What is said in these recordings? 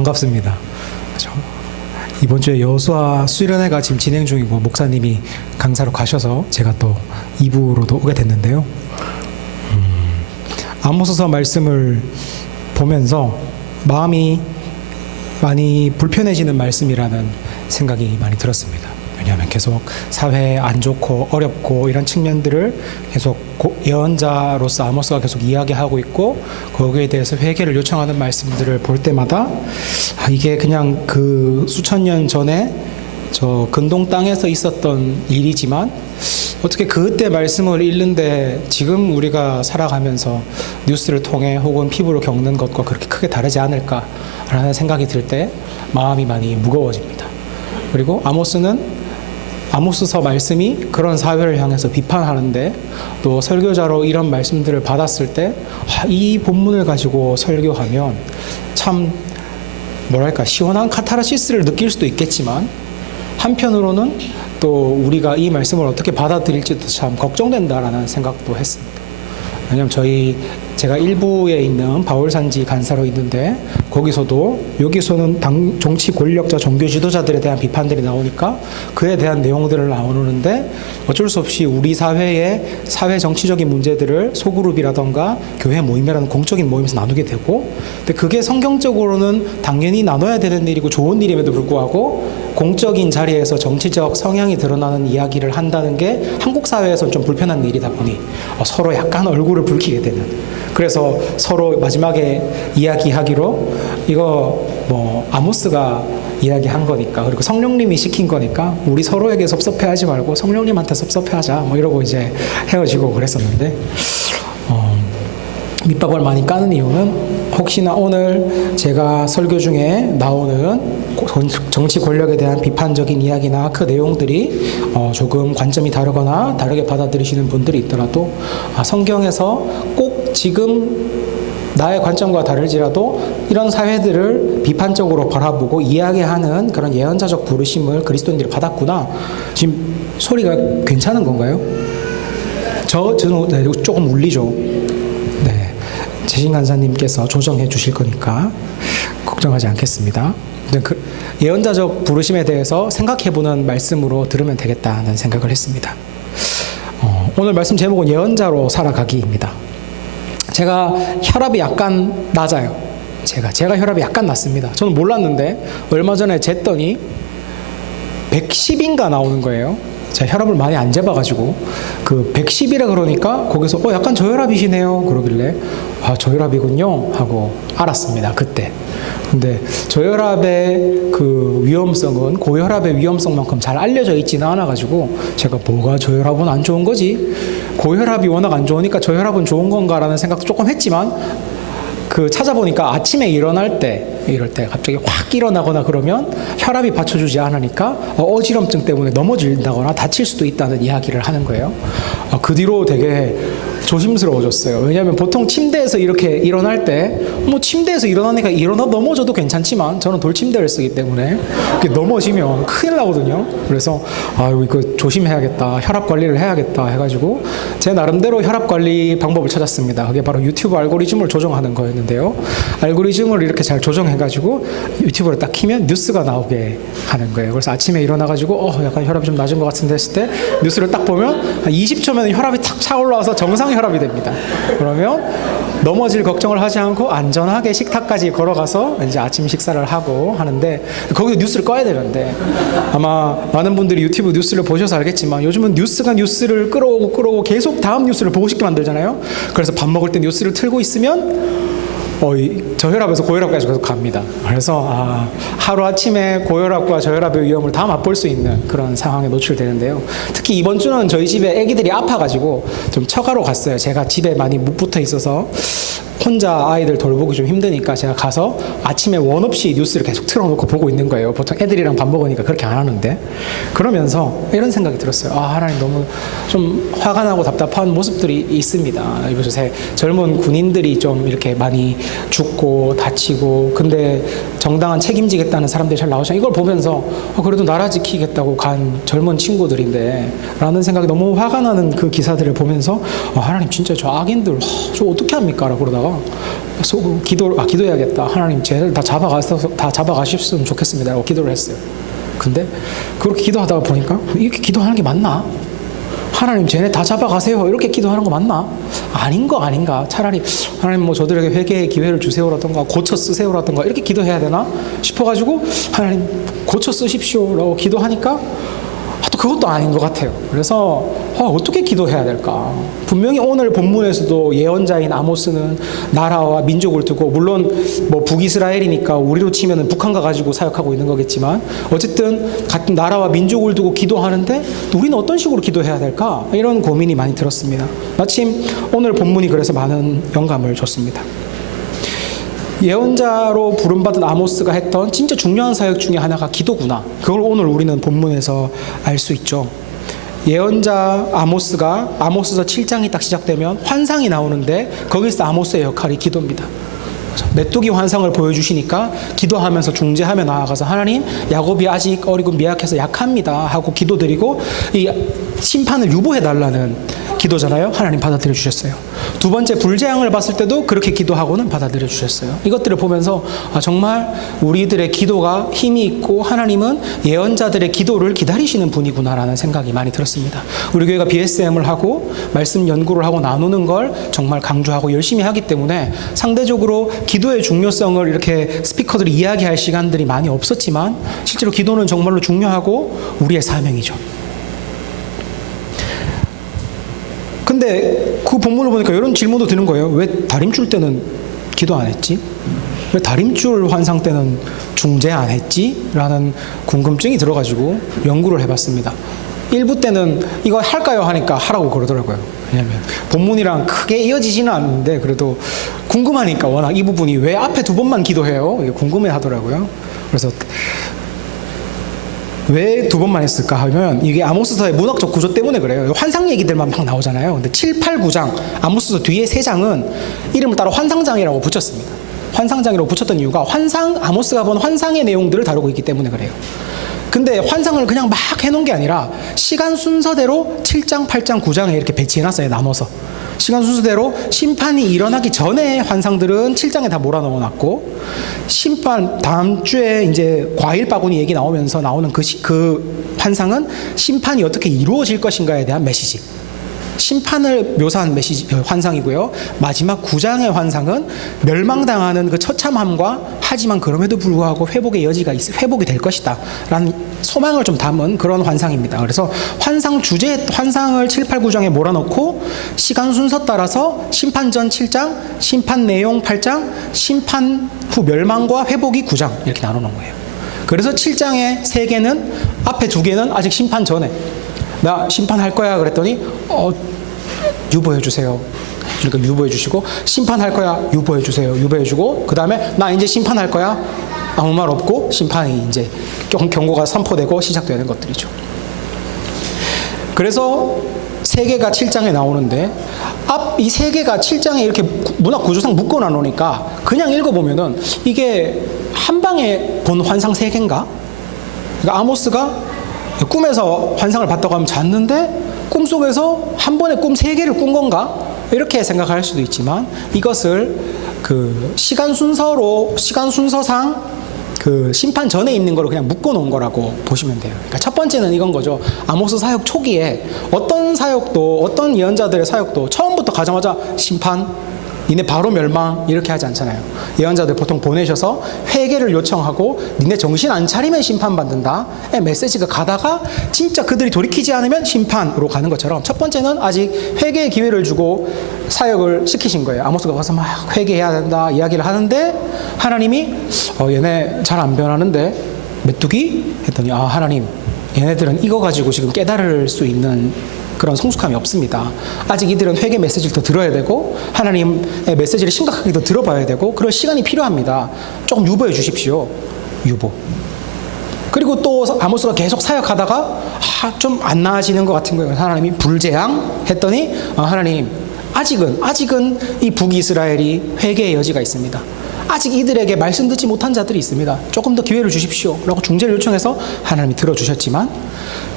반갑습니다. 이번 주에 여수와 수련회가 지금 진행 중이고 목사님이 강사로 가셔서 제가 또 2부로도 오게 됐는데요. 아모스서 말씀을 보면서 마음이 많이 불편해지는 말씀이라는 생각이 많이 들었습니다. 왜냐하면 계속 사회에 안 좋고 어렵고 이런 측면들을 계속 예언자로서 아모스가 계속 이야기하고 있고 거기에 대해서 회개를 요청하는 말씀들을 볼 때마다 이게 그냥 그 수천 년 전에 저 근동 땅에서 있었던 일이지만 어떻게 그때 말씀을 읽는데 지금 우리가 살아가면서 뉴스를 통해 혹은 피부로 겪는 것과 그렇게 크게 다르지 않을까라는 생각이 들 때 마음이 많이 무거워집니다. 그리고 아모스서 말씀이 그런 사회를 향해서 비판하는데 또 설교자로 이런 말씀들을 받았을 때 이 본문을 가지고 설교하면 참 뭐랄까 시원한 카타르시스를 느낄 수도 있겠지만 한편으로는 또 우리가 이 말씀을 어떻게 받아들일지도 참 걱정된다라는 생각도 했습니다. 왜냐하면 제가 일부에 있는 바울산지 간사로 있는데 여기서는 정치 권력자 종교 지도자들에 대한 비판들이 나오니까 그에 대한 내용들을 나오는데 어쩔 수 없이 우리 사회의 사회 정치적인 문제들을 소그룹이라던가 교회 모임이라는 공적인 모임에서 나누게 되고 근데 그게 성경적으로는 당연히 나눠야 되는 일이고 좋은 일임에도 불구하고 공적인 자리에서 정치적 성향이 드러나는 이야기를 한다는 게 한국 사회에서는 좀 불편한 일이다 보니 서로 약간 얼굴을 붉히게 되는 그래서 서로 마지막에 이야기하기로 이거 뭐 아모스가 이야기한 거니까 그리고 성령님이 시킨 거니까 우리 서로에게 섭섭해하지 말고 성령님한테 섭섭해하자 뭐 이러고 이제 헤어지고 그랬었는데 밑밥을 많이 까는 이유는 혹시나 오늘 제가 설교 중에 나오는 정치 권력에 대한 비판적인 이야기나 그 내용들이 조금 관점이 다르거나 다르게 받아들이시는 분들이 있더라도 성경에서 꼭 지금 나의 관점과 다를지라도 이런 사회들을 비판적으로 바라보고 이야기하는 그런 예언자적 부르심을 그리스도인들이 받았구나. 지금 소리가 괜찮은 건가요? 저는 조금 울리죠. 네, 재신 간사님께서 조정해 주실 거니까 걱정하지 않겠습니다. 예언자적 부르심에 대해서 생각해보는 말씀으로 들으면 되겠다는 생각을 했습니다. 오늘 말씀 제목은 예언자로 살아가기입니다. 제가 혈압이 약간 낮아요. 제가 혈압이 약간 낮습니다. 저는 몰랐는데 얼마 전에 쟀더니 110인가 나오는 거예요. 제가 혈압을 많이 안 재봐가지고 그 110이라 그러니까 거기서 약간 저혈압이시네요 그러길래 저혈압이군요 하고 알았습니다 그때. 근데 저혈압의 그 위험성은 고혈압의 위험성만큼 잘 알려져 있지는 않아가지고 제가 뭐가 저혈압은 안 좋은 거지? 고혈압이 워낙 안 좋으니까 저혈압은 좋은 건가라는 생각도 조금 했지만 그 찾아보니까 아침에 일어날 때 이럴 때 갑자기 확 일어나거나 그러면 혈압이 받쳐주지 않으니까 어지럼증 때문에 넘어진다거나 다칠 수도 있다는 이야기를 하는 거예요. 그 뒤로 되게 조심스러워졌어요. 왜냐하면 보통 침대에서 이렇게 일어날 때 침대에서 일어나니까 넘어져도 괜찮지만 저는 돌침대를 쓰기 때문에 이렇게 넘어지면 큰일 나거든요. 그래서 이거 조심해야겠다, 혈압 관리를 해야겠다 해가지고 제 나름대로 혈압 관리 방법을 찾았습니다. 그게 바로 유튜브 알고리즘을 조정하는 거였는데요. 알고리즘을 이렇게 잘 조정해가지고 유튜브를 딱 키면 뉴스가 나오게 하는 거예요. 그래서 아침에 일어나가지고 약간 혈압이 좀 낮은 것 같은데 했을 때 뉴스를 딱 보면 한 20초면 혈압이 탁 차올라와서 정상 혈압이 됩니다. 그러면 넘어질 걱정을 하지 않고 안전하게 식탁까지 걸어가서 이제 아침 식사를 하고 하는데 거기서 뉴스를 꺼야 되는데 아마 많은 분들이 유튜브 뉴스를 보셔서 알겠지만 요즘은 뉴스가 뉴스를 끌어오고 계속 다음 뉴스를 보고 싶게 만들잖아요. 그래서 밥 먹을 때 뉴스를 틀고 있으면 저혈압에서 고혈압까지 계속 갑니다. 그래서 하루아침에 고혈압과 저혈압의 위험을 다 맛볼 수 있는 그런 상황에 노출되는데요. 특히 이번 주는 저희 집에 애기들이 아파가지고 좀 처가로 갔어요. 제가 집에 많이 못 붙어 있어서 혼자 아이들 돌보기 좀 힘드니까 제가 가서 아침에 원 없이 뉴스를 계속 틀어놓고 보고 있는 거예요. 보통 애들이랑 밥 먹으니까 그렇게 안 하는데 그러면서 이런 생각이 들었어요. 하나님 너무 좀 화가 나고 답답한 모습들이 있습니다. 요새 젊은 군인들이 좀 이렇게 많이 죽고 다치고 근데 정당한 책임지겠다는 사람들이 잘 나오잖아요. 이걸 보면서 그래도 나라 지키겠다고 간 젊은 친구들인데 라는 생각이 너무 화가 나는 그 기사들을 보면서 하나님 진짜 저 악인들 저 어떻게 합니까? 라고 그러다가 기도해야겠다. 하나님 쟤를 다 잡아가셨으면 좋겠습니다. 라고 기도를 했어요. 근데 그렇게 기도하다가 보니까 이렇게 기도하는 게 맞나? 하나님 쟤네 다 잡아가세요. 이렇게 기도하는 거 맞나? 아닌 거 아닌가? 차라리 하나님 뭐 저들에게 회개의 기회를 주세요라던가 고쳐 쓰세요라던가 이렇게 기도해야 되나 싶어가지고 하나님 고쳐 쓰십시오라고 기도하니까 또 그것도 아닌 것 같아요. 그래서 어떻게 기도해야 될까? 분명히 오늘 본문에서도 예언자인 아모스는 나라와 민족을 두고, 물론 뭐 북이스라엘이니까 우리로 치면 북한과 가지고 사역하고 있는 거겠지만 어쨌든 같은 나라와 민족을 두고 기도하는데 우리는 어떤 식으로 기도해야 될까? 이런 고민이 많이 들었습니다. 마침 오늘 본문이 그래서 많은 영감을 줬습니다. 예언자로 부름받은 아모스가 했던 진짜 중요한 사역 중에 하나가 기도구나. 그걸 오늘 우리는 본문에서 알 수 있죠. 예언자 아모스가 아모스서 7장이 딱 시작되면 환상이 나오는데 거기서 아모스의 역할이 기도입니다. 메뚜기 환상을 보여주시니까 기도하면서 중재하며 나아가서 하나님, 야곱이 아직 어리고 미약해서 약합니다 하고 기도드리고 이 심판을 유보해달라는 기도잖아요. 하나님 받아들여 주셨어요. 두 번째 불재앙을 봤을 때도 그렇게 기도하고는 받아들여 주셨어요. 이것들을 보면서 정말 우리들의 기도가 힘이 있고 하나님은 예언자들의 기도를 기다리시는 분이구나라는 생각이 많이 들었습니다. 우리 교회가 BSM을 하고 말씀 연구를 하고 나누는 걸 정말 강조하고 열심히 하기 때문에 상대적으로 기도의 중요성을 이렇게 스피커들이 이야기할 시간들이 많이 없었지만 실제로 기도는 정말로 중요하고 우리의 사명이죠. 근데 그 본문을 보니까 이런 질문도 드는 거예요. 왜 다림줄 때는 기도 안 했지? 왜 다림줄 환상 때는 중재 안 했지? 라는 궁금증이 들어가지고 연구를 해봤습니다. 1부 때는 이거 할까요? 하니까 하라고 그러더라고요. 왜냐면 본문이랑 크게 이어지지는 않는데 그래도 궁금하니까 워낙 이 부분이 왜 앞에 두 번만 기도해요? 궁금해 하더라고요. 그래서 왜 두 번만 했을까 하면 이게 아모스서의 문학적 구조 때문에 그래요. 환상 얘기들만 막 나오잖아요. 근데 7, 8, 9장 아모스서 뒤에 3장은 이름을 따로 환상장이라고 붙였습니다. 환상장이라고 붙였던 이유가 아모스가 본 환상의 내용들을 다루고 있기 때문에 그래요. 근데 환상을 그냥 막 해놓은 게 아니라 시간 순서대로 7장, 8장, 9장에 이렇게 배치해놨어요. 나눠서 시간 순서대로 심판이 일어나기 전에 환상들은 7장에 다 몰아넣어놨고, 심판 다음 주에 이제 과일 바구니 얘기 나오면서 나오는 그 환상은 심판이 어떻게 이루어질 것인가에 대한 메시지, 심판을 묘사한 환상이고요. 마지막 9장의 환상은 멸망당하는 그 처참함과 하지만 그럼에도 불구하고 회복의 여지가 회복이 될 것이다 라는 소망을 좀 담은 그런 환상입니다. 그래서 환상을 7, 8, 9장에 몰아넣고 시간 순서 따라서 심판 전 7장, 심판 내용 8장, 심판 후 멸망과 회복이 9장 이렇게 나눠놓은 거예요. 그래서 7장의 3개는 앞에 2개는 아직 심판 전에 나 심판할 거야 그랬더니 유보해 주세요. 그러니까 유보해 주시고, 심판할 거야 유보해 주세요. 유보해 주고, 그 다음에 나 이제 심판할 거야 아무 말 없고 심판이 이제 경고가 선포되고 시작되는 것들이죠. 그래서 3개가 7장에 나오는데 이 3개가 7장에 이렇게 문학 구조상 묶어 놔놓으니까 그냥 읽어보면은 이게 한 방에 본 환상 3개인가? 그러니까 아모스가 꿈에서 환상을 봤다고 하면 잤는데 꿈속에서 한 번에 꿈 3개를 꾼 건가? 이렇게 생각할 수도 있지만 이것을 그 시간 순서상 그 심판 전에 있는 거를 그냥 묶어 놓은 거라고 보시면 돼요. 그러니까 첫 번째는 이건 거죠. 아모스 사역 초기에 어떤 예언자들의 사역도 처음부터 가자마자 심판, 니네 바로 멸망 이렇게 하지 않잖아요. 예언자들 보통 보내셔서 회개를 요청하고 니네 정신 안 차리면 심판받는다 메시지가 가다가 진짜 그들이 돌이키지 않으면 심판으로 가는 것처럼 첫 번째는 아직 회개의 기회를 주고 사역을 시키신 거예요. 아모스가 가서 막 회개해야 된다 이야기를 하는데 하나님이 얘네 잘 안 변하는데 메뚜기? 했더니 하나님 얘네들은 이거 가지고 지금 깨달을 수 있는 그런 성숙함이 없습니다. 아직 이들은 회개 메시지를 더 들어야 되고 하나님의 메시지를 심각하게 더 들어봐야 되고 그런 시간이 필요합니다. 조금 유보해 주십시오. 유보. 그리고 또 아모스가 계속 사역하다가 좀 안 나아지는 것 같은 거예요. 하나님이 불재앙 했더니 하나님 아직은 이 북이스라엘이 회개의 여지가 있습니다. 아직 이들에게 말씀 듣지 못한 자들이 있습니다. 조금 더 기회를 주십시오 라고 중재를 요청해서 하나님이 들어주셨지만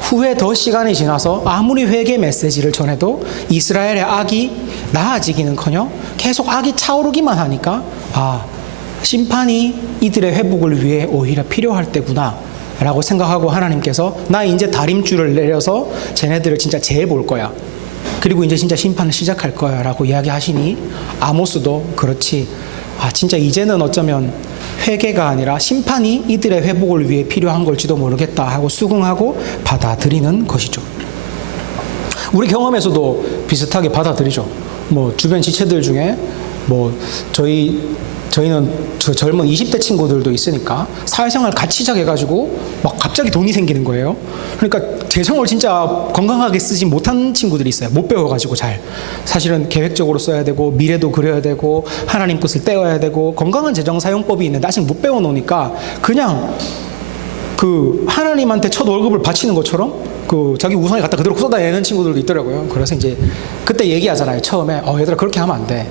후에 더 시간이 지나서 아무리 회개 메시지를 전해도 이스라엘의 악이 나아지기는커녕 계속 악이 차오르기만 하니까 심판이 이들의 회복을 위해 오히려 필요할 때구나 라고 생각하고 하나님께서 나 이제 다림줄을 내려서 쟤네들을 진짜 재볼 거야. 그리고 이제 진짜 심판을 시작할 거야 라고 이야기하시니 아모스도 그렇지. 진짜 이제는 어쩌면 회개가 아니라 심판이 이들의 회복을 위해 필요한 걸지도 모르겠다 하고 수긍하고 받아들이는 것이죠. 우리 경험에서도 비슷하게 받아들이죠. 뭐 주변 지체들 중에 뭐 저희는 저 젊은 20대 친구들도 있으니까 사회생활 같이 시작해가지고 막 갑자기 돈이 생기는 거예요. 그러니까 재성을 진짜 건강하게 쓰지 못한 친구들이 있어요. 못 배워가지고 잘. 사실은 계획적으로 써야 되고 미래도 그려야 되고 하나님 뜻을 떼어야 되고 건강한 재정 사용법이 있는데 아직 못 배워놓으니까 그냥 그 하나님한테 첫 월급을 바치는 것처럼 그 자기 우상에 갖다 그대로 쏟아내는 친구들도 있더라고요. 그래서 이제 그때 얘기하잖아요. 처음에 얘들아 그렇게 하면 안 돼.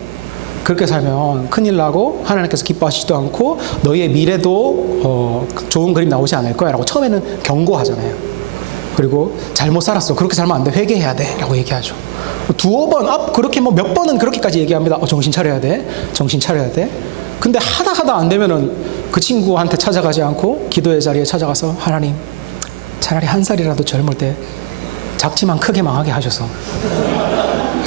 그렇게 살면 큰일 나고 하나님께서 기뻐하시지도 않고 너희의 미래도 좋은 그림 나오지 않을 거야 라고 처음에는 경고하잖아요. 그리고 잘못 살았어. 그렇게 살면 안 돼. 회개해야 돼 라고 얘기하죠. 두어 번, 그렇게 뭐 몇 번은 그렇게까지 얘기합니다. 정신 차려야 돼. 정신 차려야 돼. 근데 하다 안 되면은 그 친구한테 찾아가지 않고 기도의 자리에 찾아가서 하나님 차라리 한 살이라도 젊을 때 작지만 크게 망하게 하셔서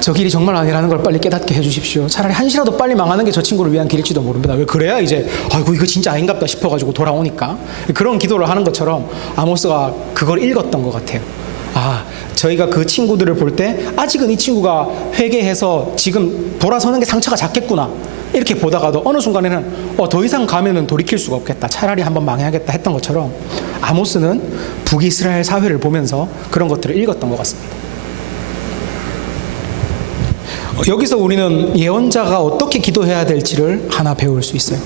저 길이 정말 아니라는 걸 빨리 깨닫게 해주십시오. 차라리 한시라도 빨리 망하는 게 저 친구를 위한 길일지도 모릅니다. 왜 그래야 이제 아이고 이거 진짜 아닌갑다 싶어가지고 돌아오니까 그런 기도를 하는 것처럼 아모스가 그걸 읽었던 것 같아요. 저희가 그 친구들을 볼 때 아직은 이 친구가 회개해서 지금 돌아서는 게 상처가 작겠구나 이렇게 보다가도 어느 순간에는 더 이상 가면은 돌이킬 수가 없겠다. 차라리 한번 망해야겠다 했던 것처럼 아모스는 북이스라엘 사회를 보면서 그런 것들을 읽었던 것 같습니다. 여기서 우리는 예언자가 어떻게 기도해야 될지를 하나 배울 수 있어요.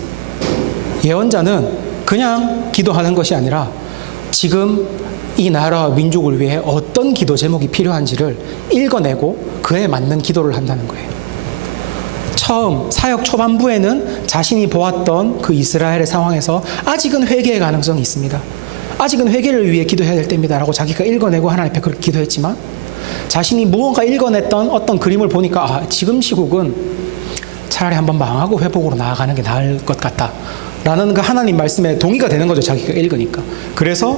예언자는 그냥 기도하는 것이 아니라 지금 이 나라와 민족을 위해 어떤 기도 제목이 필요한지를 읽어내고 그에 맞는 기도를 한다는 거예요. 처음 사역 초반부에는 자신이 보았던 그 이스라엘의 상황에서 아직은 회개의 가능성이 있습니다. 아직은 회개를 위해 기도해야 될 때입니다 라고 자기가 읽어내고 하나님 앞에 그렇게 기도했지만 자신이 무언가 읽어냈던 어떤 그림을 보니까 지금 시국은 차라리 한번 망하고 회복으로 나아가는 게 나을 것 같다 라는 그 하나님 말씀에 동의가 되는 거죠. 자기가 읽으니까. 그래서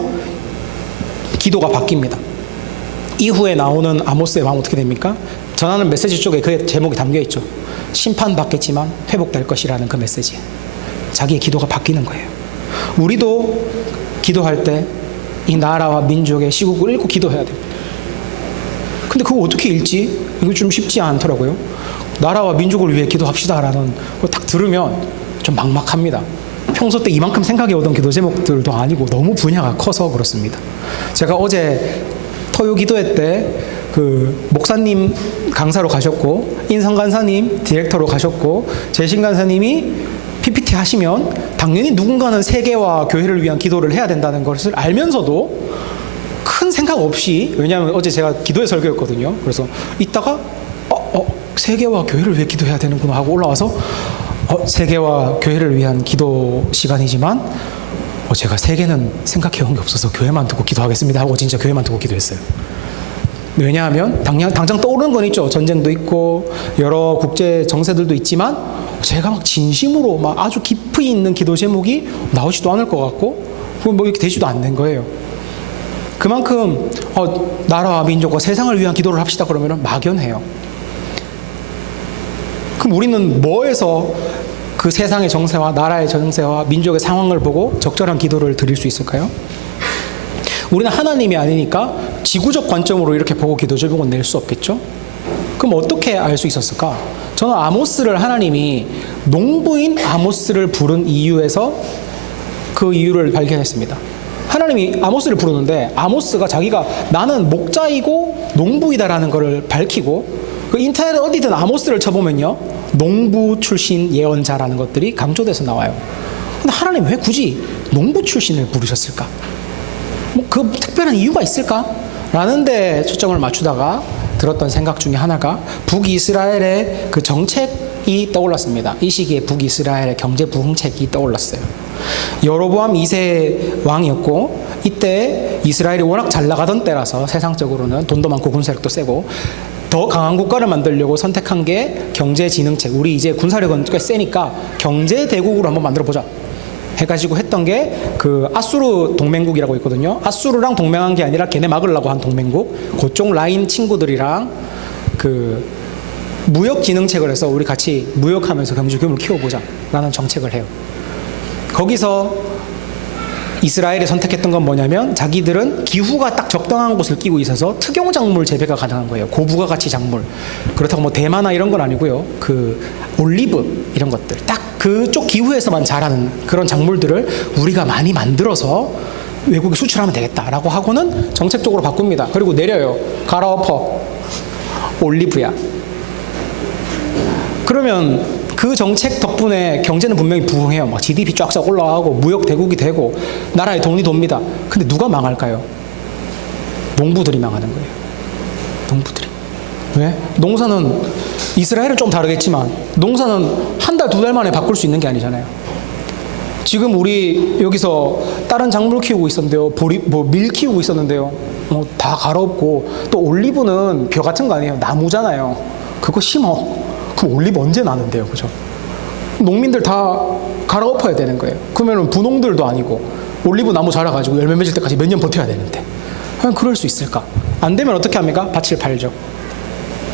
기도가 바뀝니다. 이후에 나오는 아모스의 마음 어떻게 됩니까? 전하는 메시지 쪽에 그 제목이 담겨있죠. 심판받겠지만 회복될 것이라는 그 메시지. 자기의 기도가 바뀌는 거예요. 우리도 기도할 때 이 나라와 민족의 시국을 읽고 기도해야 됩니다. 근데 그거 어떻게 읽지? 이거 좀 쉽지 않더라고요. 나라와 민족을 위해 기도합시다라는 거 딱 들으면 좀 막막합니다. 평소 때 이만큼 생각해 오던 기도 제목들도 아니고 너무 분야가 커서 그렇습니다. 제가 어제 토요 기도회 때 그 목사님 강사로 가셨고 인성 간사님 디렉터로 가셨고 재신 간사님이 PPT 하시면 당연히 누군가는 세계와 교회를 위한 기도를 해야 된다는 것을 알면서도 큰 생각 없이, 왜냐하면 어제 제가 기도회 설교였거든요. 그래서 이따가 세계와 교회를 위해 기도해야 되는구나 하고 올라와서 세계와 교회를 위한 기도 시간이지만 제가 세계는 생각해 온 게 없어서 교회만 두고 기도하겠습니다 하고 진짜 교회만 두고 기도했어요. 왜냐하면 당장 떠오르는 건 있죠. 전쟁도 있고 여러 국제 정세들도 있지만 제가 막 진심으로 막 아주 깊이 있는 기도 제목이 나오지도 않을 것 같고 뭐 이렇게 되지도 않는 거예요. 그만큼 나라와 민족과 세상을 위한 기도를 합시다 그러면 막연해요. 그럼 우리는 뭐에서 그 세상의 정세와 나라의 정세와 민족의 상황을 보고 적절한 기도를 드릴 수 있을까요? 우리는 하나님이 아니니까 지구적 관점으로 이렇게 보고 기도 제목은 낼 수 없겠죠? 그럼 어떻게 알 수 있었을까? 저는 아모스를 하나님이 농부인 아모스를 부른 이유에서 그 이유를 발견했습니다. 하나님이 아모스를 부르는데 아모스가 자기가 나는 목자이고 농부이다라는 것을 밝히고 그 인터넷 어디든 아모스를 쳐보면요 농부 출신 예언자라는 것들이 강조돼서 나와요. 근데 하나님 왜 굳이 농부 출신을 부르셨을까? 뭐 그 특별한 이유가 있을까? 라는 데 초점을 맞추다가 들었던 생각 중에 하나가 북이스라엘의 그 정책이 떠올랐습니다. 이 시기에 북이스라엘의 경제 부흥책이 떠올랐어요. 여로보암 2세 왕이었고, 이때 이스라엘이 워낙 잘 나가던 때라서 세상적으로는 돈도 많고 군사력도 세고 더 강한 국가를 만들려고 선택한 게 경제지능책. 우리 이제 군사력은 꽤 세니까 경제대국으로 한번 만들어보자 해가지고 했던 게 그 아수르 동맹국이라고 있거든요. 아수르랑 동맹한 게 아니라 걔네 막으려고 한 동맹국. 그쪽 라인 친구들이랑 그 무역지능책을 해서 우리 같이 무역하면서 경제규모를 키워보자 라는 정책을 해요. 거기서 이스라엘이 선택했던 건 뭐냐면, 자기들은 기후가 딱 적당한 곳을 끼고 있어서 특용작물 재배가 가능한 거예요. 고부가가치 작물. 그렇다고 뭐 대마나 이런 건 아니고요. 그 올리브 이런 것들, 딱 그쪽 기후에서만 자라는 그런 작물들을 우리가 많이 만들어서 외국에 수출하면 되겠다라고 하고는 정책적으로 바꿉니다. 그리고 내려요. 갈아엎어. 올리브야. 그러면 그 정책 덕분에 경제는 분명히 부흥해요. 막 GDP 쫙쫙 올라가고 무역 대국이 되고 나라에 돈이 돕니다. 근데 누가 망할까요? 농부들이 망하는 거예요. 농부들이. 왜? 농사는 이스라엘은 좀 다르겠지만 농사는 한 달, 두 달 만에 바꿀 수 있는 게 아니잖아요. 지금 우리 여기서 다른 작물 키우고 있었는데요. 밀 키우고 있었는데요. 다 갈아엎고, 또 올리브는 벼 같은 거 아니에요. 나무잖아요. 그거 심어. 그럼 올리브 언제 나는데요, 그죠? 농민들 다 갈아엎어야 되는 거예요. 그러면 분홍들도 아니고 올리브 나무 자라가지고 열매 맺을 때까지 몇 년 버텨야 되는데, 과연 그럴 수 있을까? 안 되면 어떻게 합니까? 밭을 팔죠.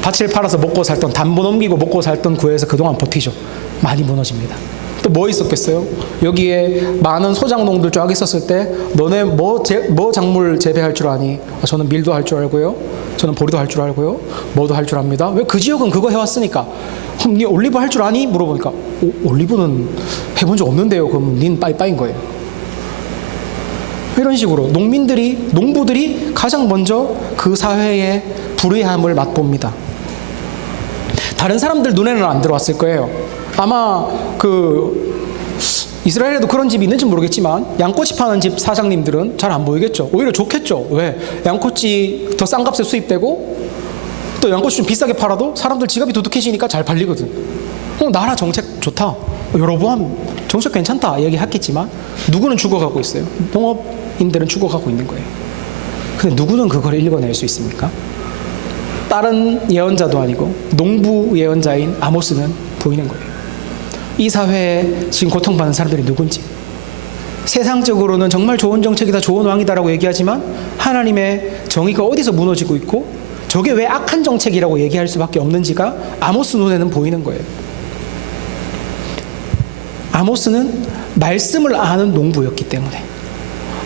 밭을 팔아서 먹고 살던, 담보 넘기고 먹고 살던 구에서 그동안 버티죠. 많이 무너집니다. 또 뭐 있었겠어요? 여기에 많은 소작농들 쫙 있었을 때, 너네 뭐 작물 재배할 줄 아니? 저는 밀도 할 줄 알고요. 저는 보리도 할 줄 알고요. 뭐도 할 줄 압니다. 왜? 그 지역은 그거 해왔으니까. 그럼 니 올리브 할 줄 아니? 물어보니까 올리브는 해본 적 없는데요. 그럼 닌 빠이빠인 거예요. 이런 식으로 농부들이 가장 먼저 그 사회의 불의함을 맛봅니다. 다른 사람들 눈에는 안 들어왔을 거예요. 아마 이스라엘에도 그런 집이 있는지 모르겠지만 양꼬치 파는 집 사장님들은 잘 안 보이겠죠. 오히려 좋겠죠. 왜? 양꼬치 더 싼 값에 수입되고, 또 양꼬치 좀 비싸게 팔아도 사람들 지갑이 두둑해지니까 잘 팔리거든. 나라 정책 좋다, 여로보암 정책 괜찮다 얘기했겠지만 누구는 죽어가고 있어요. 농업인들은 죽어가고 있는 거예요. 근데 누구는 그걸 읽어낼 수 있습니까? 다른 예언자도 아니고 농부 예언자인 아모스는 보이는 거예요. 이 사회에 지금 고통받는 사람들이 누군지. 세상적으로는 정말 좋은 정책이다, 좋은 왕이다라고 얘기하지만 하나님의 정의가 어디서 무너지고 있고 저게 왜 악한 정책이라고 얘기할 수밖에 없는지가 아모스 눈에는 보이는 거예요. 아모스는 말씀을 아는 농부였기 때문에,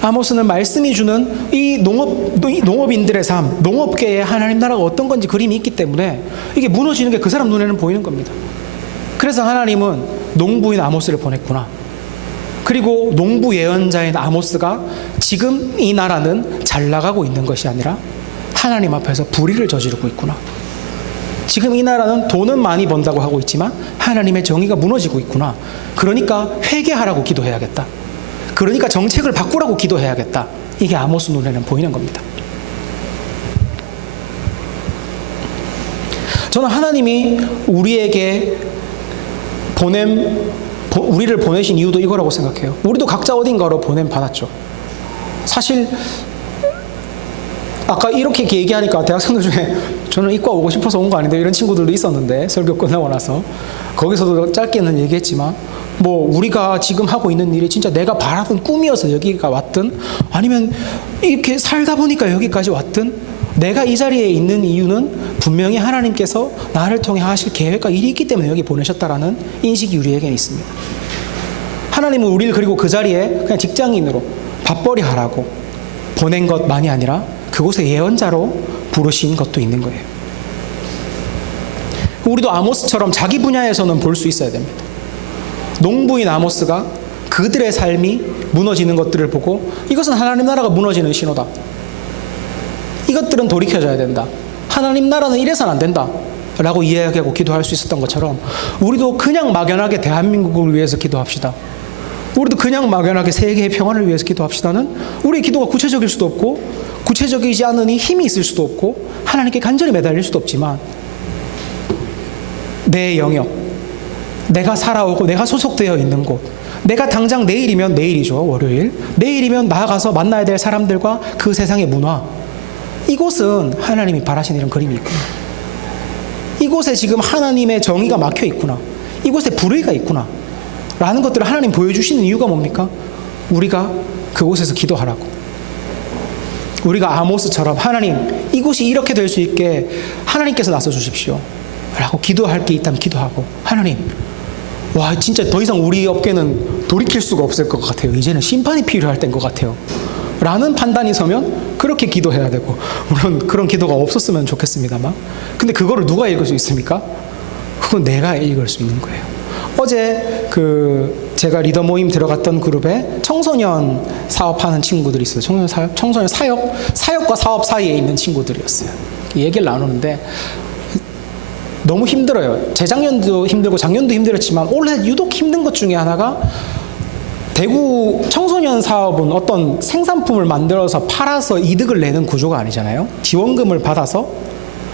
아모스는 말씀이 주는 이 농업인들의 삶, 농업계의 하나님 나라가 어떤 건지 그림이 있기 때문에 이게 무너지는 게 그 사람 눈에는 보이는 겁니다. 그래서 하나님은 농부인 아모스를 보냈구나. 그리고 농부 예언자인 아모스가 지금 이 나라는 잘 나가고 있는 것이 아니라 하나님 앞에서 불의를 저지르고 있구나. 지금 이 나라는 돈은 많이 번다고 하고 있지만 하나님의 정의가 무너지고 있구나. 그러니까 회개하라고 기도해야겠다. 그러니까 정책을 바꾸라고 기도해야겠다. 이게 아모스 눈에는 보이는 겁니다. 저는 하나님이 우리를 보내신 이유도 이거라고 생각해요. 우리도 각자 어딘가로 보냄 받았죠. 사실 아까 이렇게 얘기하니까 대학생들 중에 저는 이과 오고 싶어서 온 거 아닌데 이런 친구들도 있었는데, 설교 끝나고 나서 거기서도 짧게는 얘기했지만, 뭐 우리가 지금 하고 있는 일이 진짜 내가 바라던 꿈이어서 여기가 왔든, 아니면 이렇게 살다 보니까 여기까지 왔든, 내가 이 자리에 있는 이유는 분명히 하나님께서 나를 통해 하실 계획과 일이 있기 때문에 여기 보내셨다라는 인식이 우리에게는 있습니다. 하나님은 우리를 그리고 그 자리에 그냥 직장인으로 밥벌이 하라고 보낸 것만이 아니라 그곳에 예언자로 부르신 것도 있는 거예요. 우리도 아모스처럼 자기 분야에서는 볼 수 있어야 됩니다. 농부인 아모스가 그들의 삶이 무너지는 것들을 보고 이것은 하나님 나라가 무너지는 신호다. 이것들은 돌이켜져야 된다. 하나님 나라는 이래서는 안 된다 라고 이야기하고 기도할 수 있었던 것처럼 우리도 그냥 막연하게 대한민국을 위해서 기도합시다. 우리도 그냥 막연하게 세계의 평화를 위해서 기도합시다는 우리의 기도가 구체적일 수도 없고 구체적이지 않으니 힘이 있을 수도 없고 하나님께 간절히 매달릴 수도 없지만 내 영역, 내가 살아오고 내가 소속되어 있는 곳, 내가 당장 내일이면 내일이죠. 월요일. 내일이면 나아가서 만나야 될 사람들과 그 세상의 문화. 이곳은 하나님이 바라시는 이런 그림이 있구나. 이곳에 지금 하나님의 정의가 막혀 있구나. 이곳에 불의가 있구나. 라는 것들을 하나님 보여주시는 이유가 뭡니까? 우리가 그곳에서 기도하라고. 우리가 아모스처럼 하나님 이곳이 이렇게 될 수 있게 하나님께서 나서 주십시오 라고 기도할 게 있다면 기도하고, 하나님 와 진짜 더 이상 우리 업계는 돌이킬 수가 없을 것 같아요. 이제는 심판이 필요할 때인 것 같아요 라는 판단이 서면 그렇게 기도해야 되고, 물론 그런 기도가 없었으면 좋겠습니다만, 근데 그거를 누가 읽을 수 있습니까? 그건 내가 읽을 수 있는 거예요. 어제 제가 리더 모임 들어갔던 그룹에 청소년 사업하는 친구들이 있어요. 청소년 사역과 사업 사이에 있는 친구들이었어요. 얘기를 나누는데 너무 힘들어요. 재작년도 힘들고 작년도 힘들었지만 올해 유독 힘든 것 중에 하나가, 대구 청소년 사업은 어떤 생산품을 만들어서 팔아서 이득을 내는 구조가 아니잖아요. 지원금을 받아서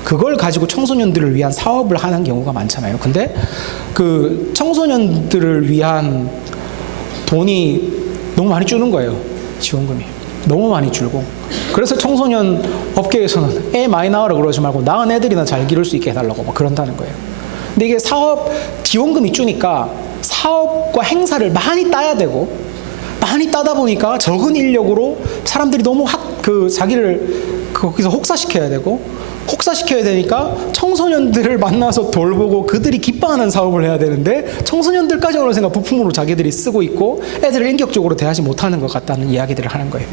그걸 가지고 청소년들을 위한 사업을 하는 경우가 많잖아요. 근데 그 청소년들을 위한 돈이 너무 많이 주는 거예요. 지원금이 너무 많이 줄고, 그래서 청소년 업계에서는 애 많이 낳으라 그러지 말고 낳은 애들이나 잘 기를 수 있게 해달라고 막 그런다는 거예요. 근데 이게 사업 지원금이 주니까 사업과 행사를 많이 따야 되고, 많이 따다 보니까 적은 인력으로 사람들이 너무 자기를 거기서 혹사시켜야 되니까 청소년들을 만나서 돌보고 그들이 기뻐하는 사업을 해야 되는데, 청소년들까지 어느 생각 부품으로 자기들이 쓰고 있고 애들을 인격적으로 대하지 못하는 것 같다는 이야기들을 하는 거예요.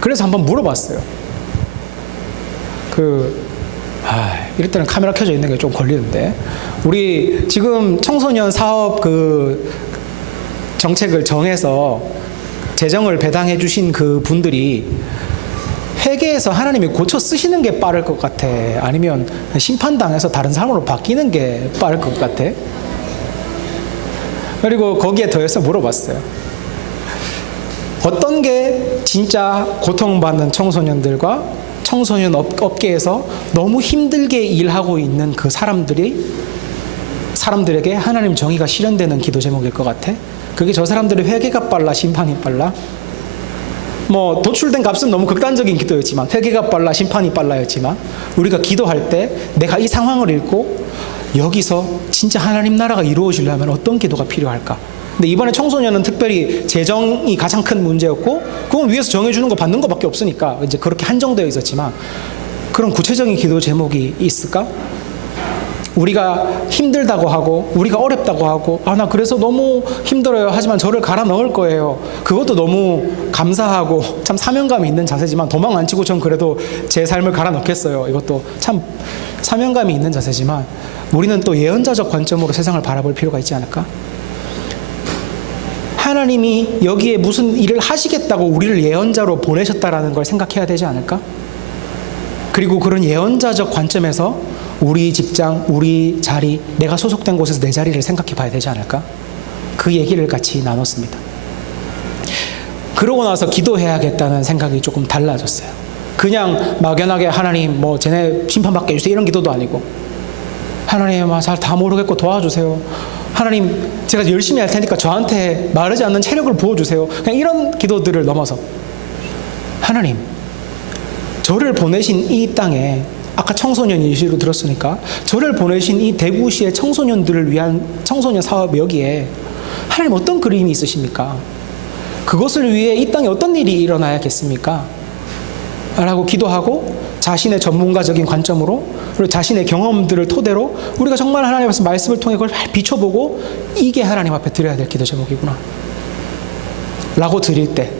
그래서 한번 물어봤어요. 이럴 때는 카메라 켜져 있는 게 좀 걸리는데, 우리 지금 청소년 사업 정책을 정해서 재정을 배당해 주신 그 분들이 회개해서 하나님이 고쳐 쓰시는 게 빠를 것 같아? 아니면 심판당해서 다른 사람으로 바뀌는 게 빠를 것 같아? 그리고 거기에 더해서 물어봤어요. 어떤 게 진짜 고통받는 청소년들과 청소년 업계에서 너무 힘들게 일하고 있는 그 사람들에게 하나님 정의가 실현되는 기도 제목일 것 같아? 그게 저 사람들의 회개가 빨라, 심판이 빨라? 뭐 도출된 값은 너무 극단적인 기도였지만, 회개가 빨라 심판이 빨라였지만, 우리가 기도할 때 내가 이 상황을 읽고 여기서 진짜 하나님 나라가 이루어지려면 어떤 기도가 필요할까? 근데 이번에 청소년은 특별히 재정이 가장 큰 문제였고, 그건 위에서 정해주는 거 받는 거밖에 없으니까 이제 그렇게 한정되어 있었지만, 그런 구체적인 기도 제목이 있을까? 우리가 힘들다고 하고 우리가 어렵다고 하고, 나 그래서 너무 힘들어요 하지만 저를 갈아 넣을 거예요. 그것도 너무 감사하고 참 사명감이 있는 자세지만, 도망 안 치고 전 그래도 제 삶을 갈아 넣겠어요. 이것도 참 사명감이 있는 자세지만, 우리는 또 예언자적 관점으로 세상을 바라볼 필요가 있지 않을까? 하나님이 여기에 무슨 일을 하시겠다고 우리를 예언자로 보내셨다라는 걸 생각해야 되지 않을까? 그리고 그런 예언자적 관점에서 우리 직장, 우리 자리, 내가 소속된 곳에서 내 자리를 생각해 봐야 되지 않을까? 그 얘기를 같이 나눴습니다. 그러고 나서 기도해야겠다는 생각이 조금 달라졌어요. 그냥 막연하게 하나님 쟤네 심판받게 해주세요 이런 기도도 아니고, 하나님 잘 다 모르겠고 도와주세요. 하나님 제가 열심히 할 테니까 저한테 마르지 않는 체력을 부어주세요. 그냥 이런 기도들을 넘어서, 하나님 저를 보내신 이 땅에, 아까 청소년 예시로 들었으니까 저를 보내신 이 대구시의 청소년들을 위한 청소년 사업 여기에 하나님 어떤 그림이 있으십니까? 그것을 위해 이 땅에 어떤 일이 일어나야겠습니까? 라고 기도하고, 자신의 전문가적인 관점으로 그리고 자신의 경험들을 토대로 우리가 정말 하나님 앞에서 말씀을 통해 그걸 비춰보고, 이게 하나님 앞에 드려야 될 기도 제목이구나 라고 드릴 때,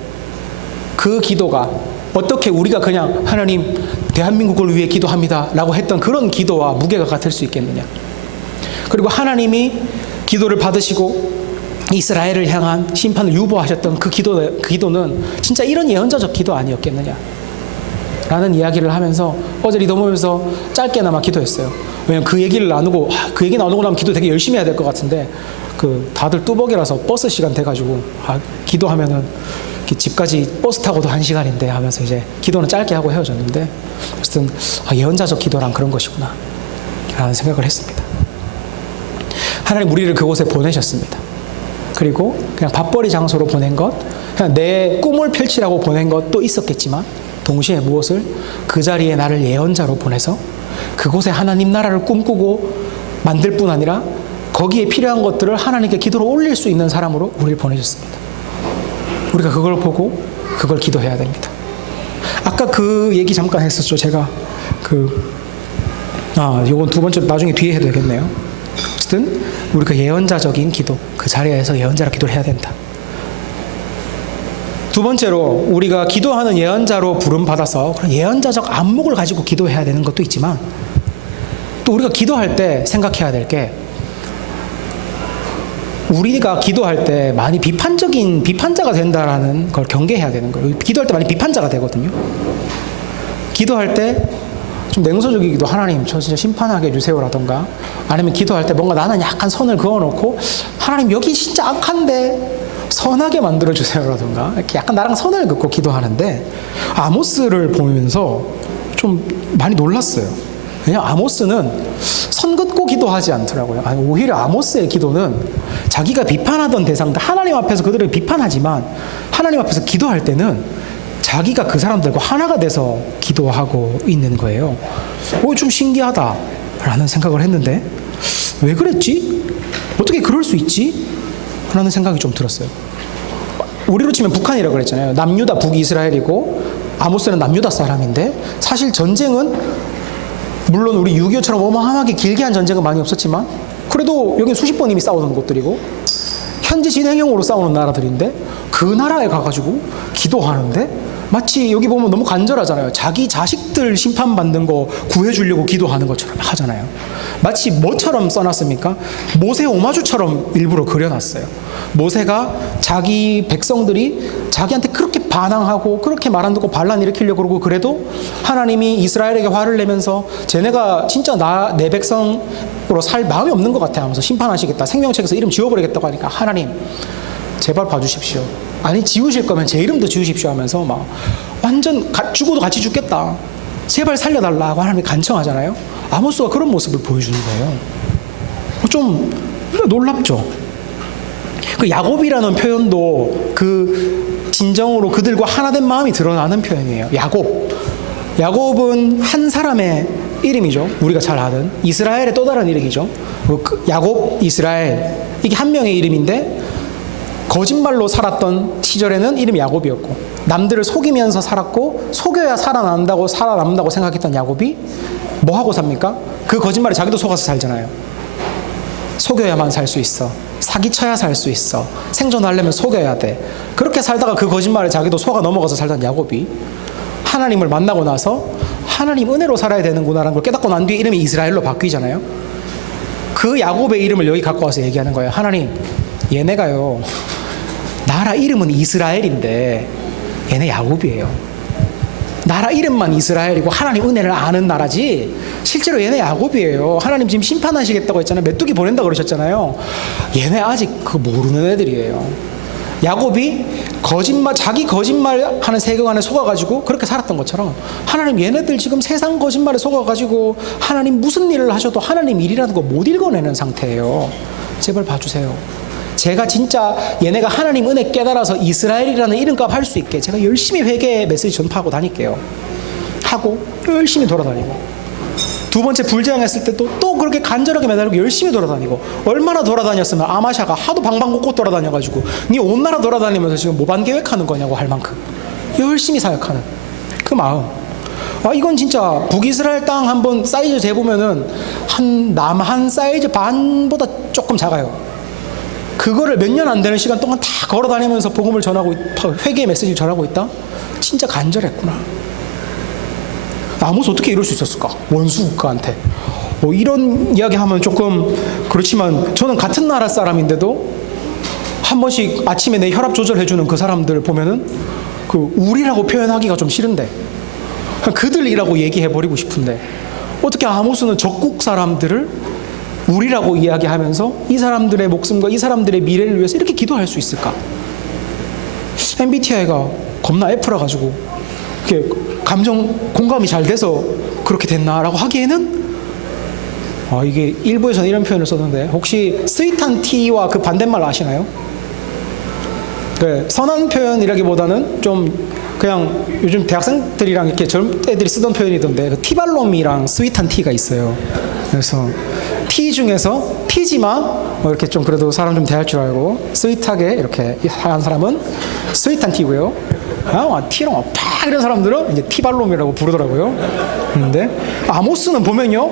그 기도가 어떻게 우리가 그냥 하나님 대한민국을 위해 기도합니다 라고 했던 그런 기도와 무게가 같을 수 있겠느냐. 그리고 하나님이 기도를 받으시고 이스라엘을 향한 심판을 유보하셨던 그 기도는 진짜 이런 예언자적 기도 아니었겠느냐 라는 이야기를 하면서 어제 리더 모임에서 짧게나마 기도했어요. 왜냐면 그 얘기를 나누고, 그 얘기 나누고 나면 기도 되게 열심히 해야 될 것 같은데, 다들 뚜벅이라서 버스 시간 돼가지고 기도하면은 집까지 버스 타고도 1시간인데 하면서 이제 기도는 짧게 하고 헤어졌는데, 어쨌든 예언자적 기도란 그런 것이구나 라는 생각을 했습니다. 하나님 우리를 그곳에 보내셨습니다. 그리고 그냥 밥벌이 장소로 보낸 것, 그냥 내 꿈을 펼치라고 보낸 것도 있었겠지만 동시에 무엇을 그 자리에 나를 예언자로 보내서 그곳에 하나님 나라를 꿈꾸고 만들 뿐 아니라 거기에 필요한 것들을 하나님께 기도로 올릴 수 있는 사람으로 우리를 보내셨습니다. 우리가 그걸 보고 그걸 기도해야 됩니다. 아까 그 얘기 잠깐 했었죠. 제가 요건 두 번째로 나중에 뒤에 해도 되겠네요. 어쨌든 우리가 예언자적인 기도, 그 자리에서 예언자로 기도를 해야 된다. 두 번째로 우리가 기도하는 예언자로 부름받아서 그런 예언자적 안목을 가지고 기도해야 되는 것도 있지만 또 우리가 기도할 때 생각해야 될 게 우리가 기도할 때 많이 비판자가 된다라는 걸 경계해야 되는 거예요. 기도할 때 많이 비판자가 되거든요. 기도할 때 좀 냉소적이기도 하나님 저 진짜 심판하게 해주세요라던가 아니면 기도할 때 뭔가 나는 약간 선을 그어놓고 하나님 여기 진짜 악한데 선하게 만들어주세요라던가 이렇게 약간 나랑 선을 긋고 기도하는데 아모스를 보면서 좀 많이 놀랐어요. 왜냐하면 아모스는 선 긋고 기도하지 않더라고요. 아니, 오히려 아모스의 기도는 자기가 비판하던 대상들 하나님 앞에서 그들을 비판하지만 하나님 앞에서 기도할 때는 자기가 그 사람들과 하나가 돼서 기도하고 있는 거예요. 좀 신기하다라는 생각을 했는데 왜 그랬지? 어떻게 그럴 수 있지? 라는 생각이 좀 들었어요. 우리로 치면 북한이라고 그랬잖아요. 남유다 북이스라엘이고 아모스는 남유다 사람인데 사실 전쟁은 물론 우리 6.25처럼 어마어마하게 길게 한 전쟁은 많이 없었지만 그래도 여긴 수십 번 이미 싸우는 곳들이고 현재 진행형으로 싸우는 나라들인데 그 나라에 가가지고 기도하는데 마치 여기 보면 너무 간절하잖아요. 자기 자식들 심판받는 거 구해주려고 기도하는 것처럼 하잖아요. 마치 뭐처럼 써놨습니까? 모세 오마주처럼 일부러 그려놨어요. 모세가 자기 백성들이 자기한테 그렇게 반항하고 그렇게 말 안 듣고 반란 일으키려고 그러고 그래도 하나님이 이스라엘에게 화를 내면서 쟤네가 진짜 내 백성으로 살 마음이 없는 것 같아 하면서 심판하시겠다. 생명책에서 이름 지워버리겠다고 하니까 하나님 제발 봐주십시오. 아니 지우실 거면 제 이름도 지우십시오 하면서 막 완전 죽어도 같이 죽겠다. 제발 살려달라고 하나님이 간청하잖아요. 아모스가 그런 모습을 보여주는 거예요. 좀 놀랍죠. 그 야곱이라는 표현도 그 진정으로 그들과 하나된 마음이 드러나는 표현이에요. 야곱은 한 사람의 이름이죠. 우리가 잘 아는 이스라엘의 또 다른 이름이죠. 야곱, 이스라엘 이게 한 명의 이름인데 거짓말로 살았던 시절에는 이름이 야곱이었고 남들을 속이면서 살았고 속여야 살아남는다고 생각했던 야곱이 뭐하고 삽니까? 그 거짓말에 자기도 속아서 살잖아요. 속여야만 살 수 있어. 사기쳐야 살 수 있어. 생존하려면 속여야 돼. 그렇게 살다가 그 거짓말에 자기도 속아 넘어가서 살던 야곱이 하나님을 만나고 나서 하나님 은혜로 살아야 되는구나라는 걸 깨닫고 난 뒤에 이름이 이스라엘로 바뀌잖아요. 그 야곱의 이름을 여기 갖고 와서 얘기하는 거예요. 하나님 얘네가요 나라 이름은 이스라엘인데 얘네 야곱이에요. 나라 이름만 이스라엘이고 하나님 은혜를 아는 나라지 실제로 얘네 야곱이에요. 하나님 지금 심판하시겠다고 했잖아요. 메뚜기 보낸다 그러셨잖아요. 얘네 아직 그거 모르는 애들이에요. 야곱이 자기 거짓말하는 세계관에 속아가지고 그렇게 살았던 것처럼 하나님 얘네들 지금 세상 거짓말에 속아가지고 하나님 무슨 일을 하셔도 하나님 일이라는 거 못 읽어내는 상태예요. 제발 봐주세요. 제가 진짜 얘네가 하나님 은혜 깨달아서 이스라엘이라는 이름값 할 수 있게 제가 열심히 회개 메시지 전파하고 다닐게요. 하고 열심히 돌아다니고 두 번째 불재앙했을 때도 또 그렇게 간절하게 매달리고 열심히 돌아다니고 얼마나 돌아다녔으면 아마샤가 하도 방방곡곡 돌아다녀가지고 네 온 나라 돌아다니면서 지금 모반 계획하는 거냐고 할 만큼 열심히 사역하는 그 마음. 이건 진짜 북이스라엘 땅 한번 사이즈 재보면은 남 한 사이즈 반보다 조금 작아요. 그거를 몇 년 안 되는 시간 동안 다 걸어다니면서 복음을 전하고 회개의 메시지를 전하고 있다? 진짜 간절했구나. 아모스 어떻게 이럴 수 있었을까? 원수 국가한테 이런 이야기 하면 조금 그렇지만 저는 같은 나라 사람인데도 한 번씩 아침에 내 혈압 조절해주는 그 사람들 보면은 그 우리라고 표현하기가 좀 싫은데 그들이라고 얘기해버리고 싶은데 어떻게 아모스는 적국 사람들을 우리라고 이야기하면서 이 사람들의 목숨과 이 사람들의 미래를 위해서 이렇게 기도할 수 있을까? MBTI가 겁나 F라 가지고 이렇게 감정 공감이 잘 돼서 그렇게 됐나라고 하기에는 이게 일부에서는 이런 표현을 썼는데 혹시 스윗한 T와 그 반대말 아시나요? 선한 표현이라기보다는 좀 그냥 요즘 대학생들이랑 이렇게 젊은 애들이 쓰던 표현이던데 그 티발롬이랑 스윗한 티가 있어요. 그래서 티 중에서 티지만 뭐 이렇게 좀 그래도 사람 좀 대할 줄 알고 스윗하게 이렇게 하는 사람은 스윗한 티고요. 티랑 팍 이런 사람들은 이제 티발롬이라고 부르더라고요. 그런데 아모스는 보면요,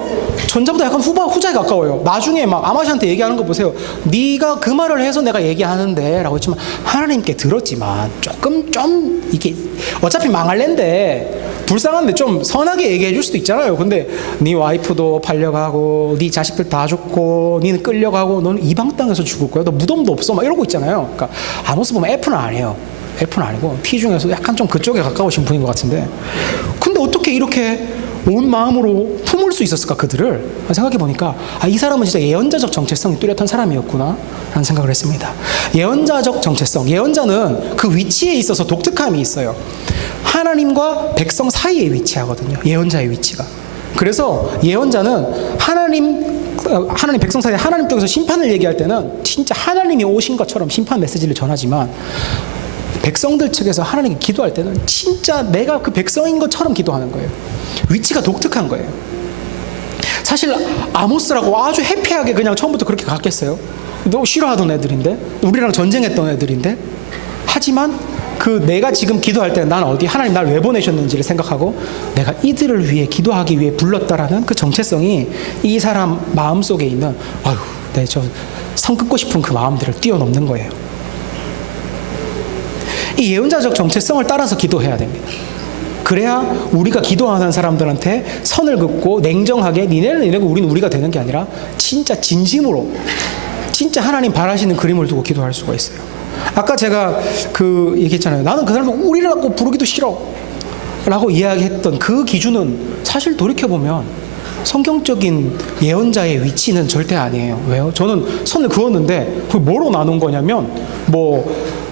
전자보다 약간 후자에 가까워요. 나중에 막 아마시한테 얘기하는 거 보세요. 네가 그 말을 해서 내가 얘기하는데라고 했지만 하나님께 들었지만 조금 좀 이게 어차피 망할랜데 불쌍한데 좀 선하게 얘기해 줄 수도 있잖아요. 근데 네 와이프도 팔려가고 네 자식들 다 죽고 니는 끌려가고 너는 이방 땅에서 죽을 거야. 너 무덤도 없어. 막 이러고 있잖아요. 그러니까 아모스 보면 F는 아니에요. F는 아니고 T 중에서 약간 좀 그쪽에 가까우신 분인 것 같은데, 근데 어떻게 이렇게 온 마음으로 품을 수 있었을까 그들을 생각해 보니까 이 사람은 진짜 예언자적 정체성이 뚜렷한 사람이었구나 라는 생각을 했습니다. 예언자적 정체성, 예언자는 그 위치에 있어서 독특함이 있어요. 하나님과 백성 사이에 위치하거든요, 예언자의 위치가. 그래서 예언자는 하나님 백성 사이에 하나님 쪽에서 심판을 얘기할 때는 진짜 하나님이 오신 것처럼 심판 메시지를 전하지만, 백성들 측에서 하나님께 기도할 때는 진짜 내가 그 백성인 것처럼 기도하는 거예요. 위치가 독특한 거예요. 사실 아모스라고 아주 해피하게 그냥 처음부터 그렇게 갔겠어요? 너 싫어하던 애들인데, 우리랑 전쟁했던 애들인데. 하지만 그 내가 지금 기도할 때 난 어디 하나님 날 왜 보내셨는지를 생각하고 내가 이들을 위해 기도하기 위해 불렀다라는 그 정체성이 이 사람 마음속에 있는 저 성 긋고 싶은 그 마음들을 뛰어넘는 거예요. 이 예언자적 정체성을 따라서 기도해야 됩니다. 그래야 우리가 기도하는 사람들한테 선을 긋고 냉정하게 니네는 니네고 우리는 우리가 되는 게 아니라 진짜 진심으로 진짜 하나님 바라시는 그림을 두고 기도할 수가 있어요. 아까 제가 그 얘기했잖아요. 나는 그 사람을 우리라고 부르기도 싫어 라고 이야기했던 그 기준은 사실 돌이켜보면 성경적인 예언자의 위치는 절대 아니에요. 왜요? 저는 선을 그었는데 그게 뭐로 나눈 거냐면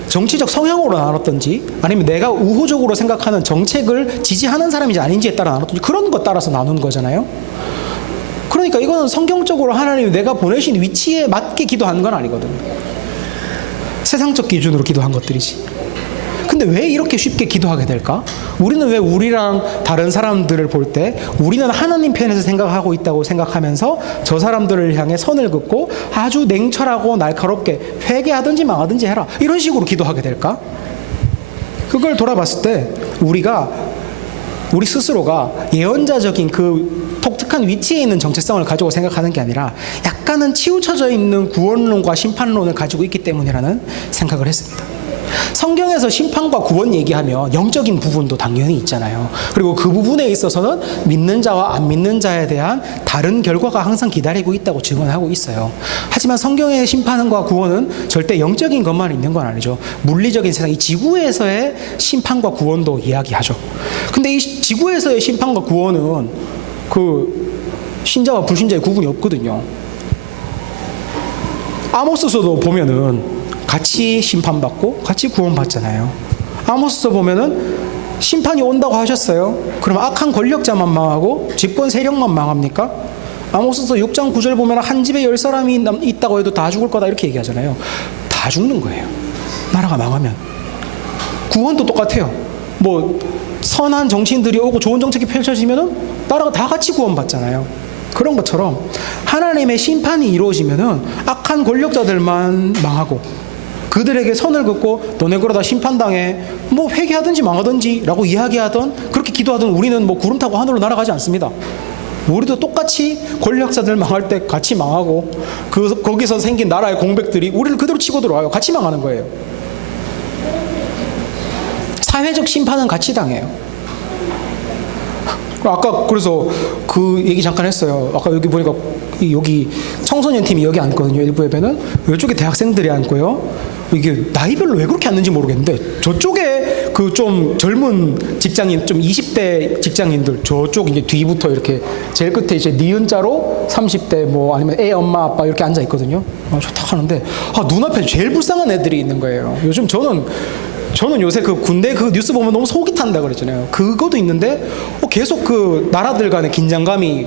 정치적 성향으로 나눴던지 아니면 내가 우호적으로 생각하는 정책을 지지하는 사람인지 아닌지에 따라 나눴던지 그런 것 따라서 나눈 거잖아요. 그러니까 이거는 성경적으로 하나님이 내가 보내신 위치에 맞게 기도하는 건 아니거든요. 세상적 기준으로 기도한 것들이지. 근데 왜 이렇게 쉽게 기도하게 될까? 우리는 왜 우리랑 다른 사람들을 볼 때 우리는 하나님 편에서 생각하고 있다고 생각하면서 저 사람들을 향해 선을 긋고 아주 냉철하고 날카롭게 회개하든지 망하든지 해라 이런 식으로 기도하게 될까? 그걸 돌아봤을 때 우리 스스로가 예언자적인 그 독특한 위치에 있는 정체성을 가지고 생각하는 게 아니라 약간은 치우쳐져 있는 구원론과 심판론을 가지고 있기 때문이라는 생각을 했습니다. 성경에서 심판과 구원 얘기하면 영적인 부분도 당연히 있잖아요. 그리고 그 부분에 있어서는 믿는 자와 안 믿는 자에 대한 다른 결과가 항상 기다리고 있다고 증언하고 있어요. 하지만 성경의 심판과 구원은 절대 영적인 것만 있는 건 아니죠. 물리적인 세상, 이 지구에서의 심판과 구원도 이야기하죠. 근데 이 지구에서의 심판과 구원은 그 신자와 불신자의 구분이 없거든요. 아모스서도 보면은 같이 심판받고 같이 구원받잖아요. 아모스서 보면은 심판이 온다고 하셨어요. 그럼 악한 권력자만 망하고 집권 세력만 망합니까? 아모스서 6장 9절 보면 한 집에 10사람이 있다고 해도 다 죽을 거다 이렇게 얘기하잖아요. 다 죽는 거예요. 나라가 망하면. 구원도 똑같아요. 선한 정치인들이 오고 좋은 정책이 펼쳐지면은 나라가 다 같이 구원받잖아요. 그런 것처럼 하나님의 심판이 이루어지면은 악한 권력자들만 망하고 그들에게 선을 긋고 너네 그러다 심판당해 회개하든지 망하든지 라고 이야기하던 그렇게 기도하던 우리는 구름 타고 하늘로 날아가지 않습니다. 우리도 똑같이 권력자들 망할 때 같이 망하고 거기서 생긴 나라의 공백들이 우리를 그대로 치고 들어와요. 같이 망하는 거예요. 사회적 심판은 같이 당해요. 아까 그래서 그 얘기 잠깐 했어요. 아까 여기 보니까 여기 청소년 팀이 여기 앉거든요. 일부 예배는 이쪽에 대학생들이 앉고요. 이게 나이별로 왜 그렇게 앉는지 모르겠는데 저쪽에 그 좀 젊은 직장인, 좀 20대 직장인들 저쪽 이제 뒤부터 이렇게 제일 끝에 이제 니은자로 30대 아니면 애 엄마 아빠 이렇게 앉아 있거든요. 좋다 하는데 눈앞에 제일 불쌍한 애들이 있는 거예요. 요즘 저는 요새 그 군대 그 뉴스 보면 너무 속이 탄다 그랬잖아요. 그것도 있는데 계속 그 나라들 간의 긴장감이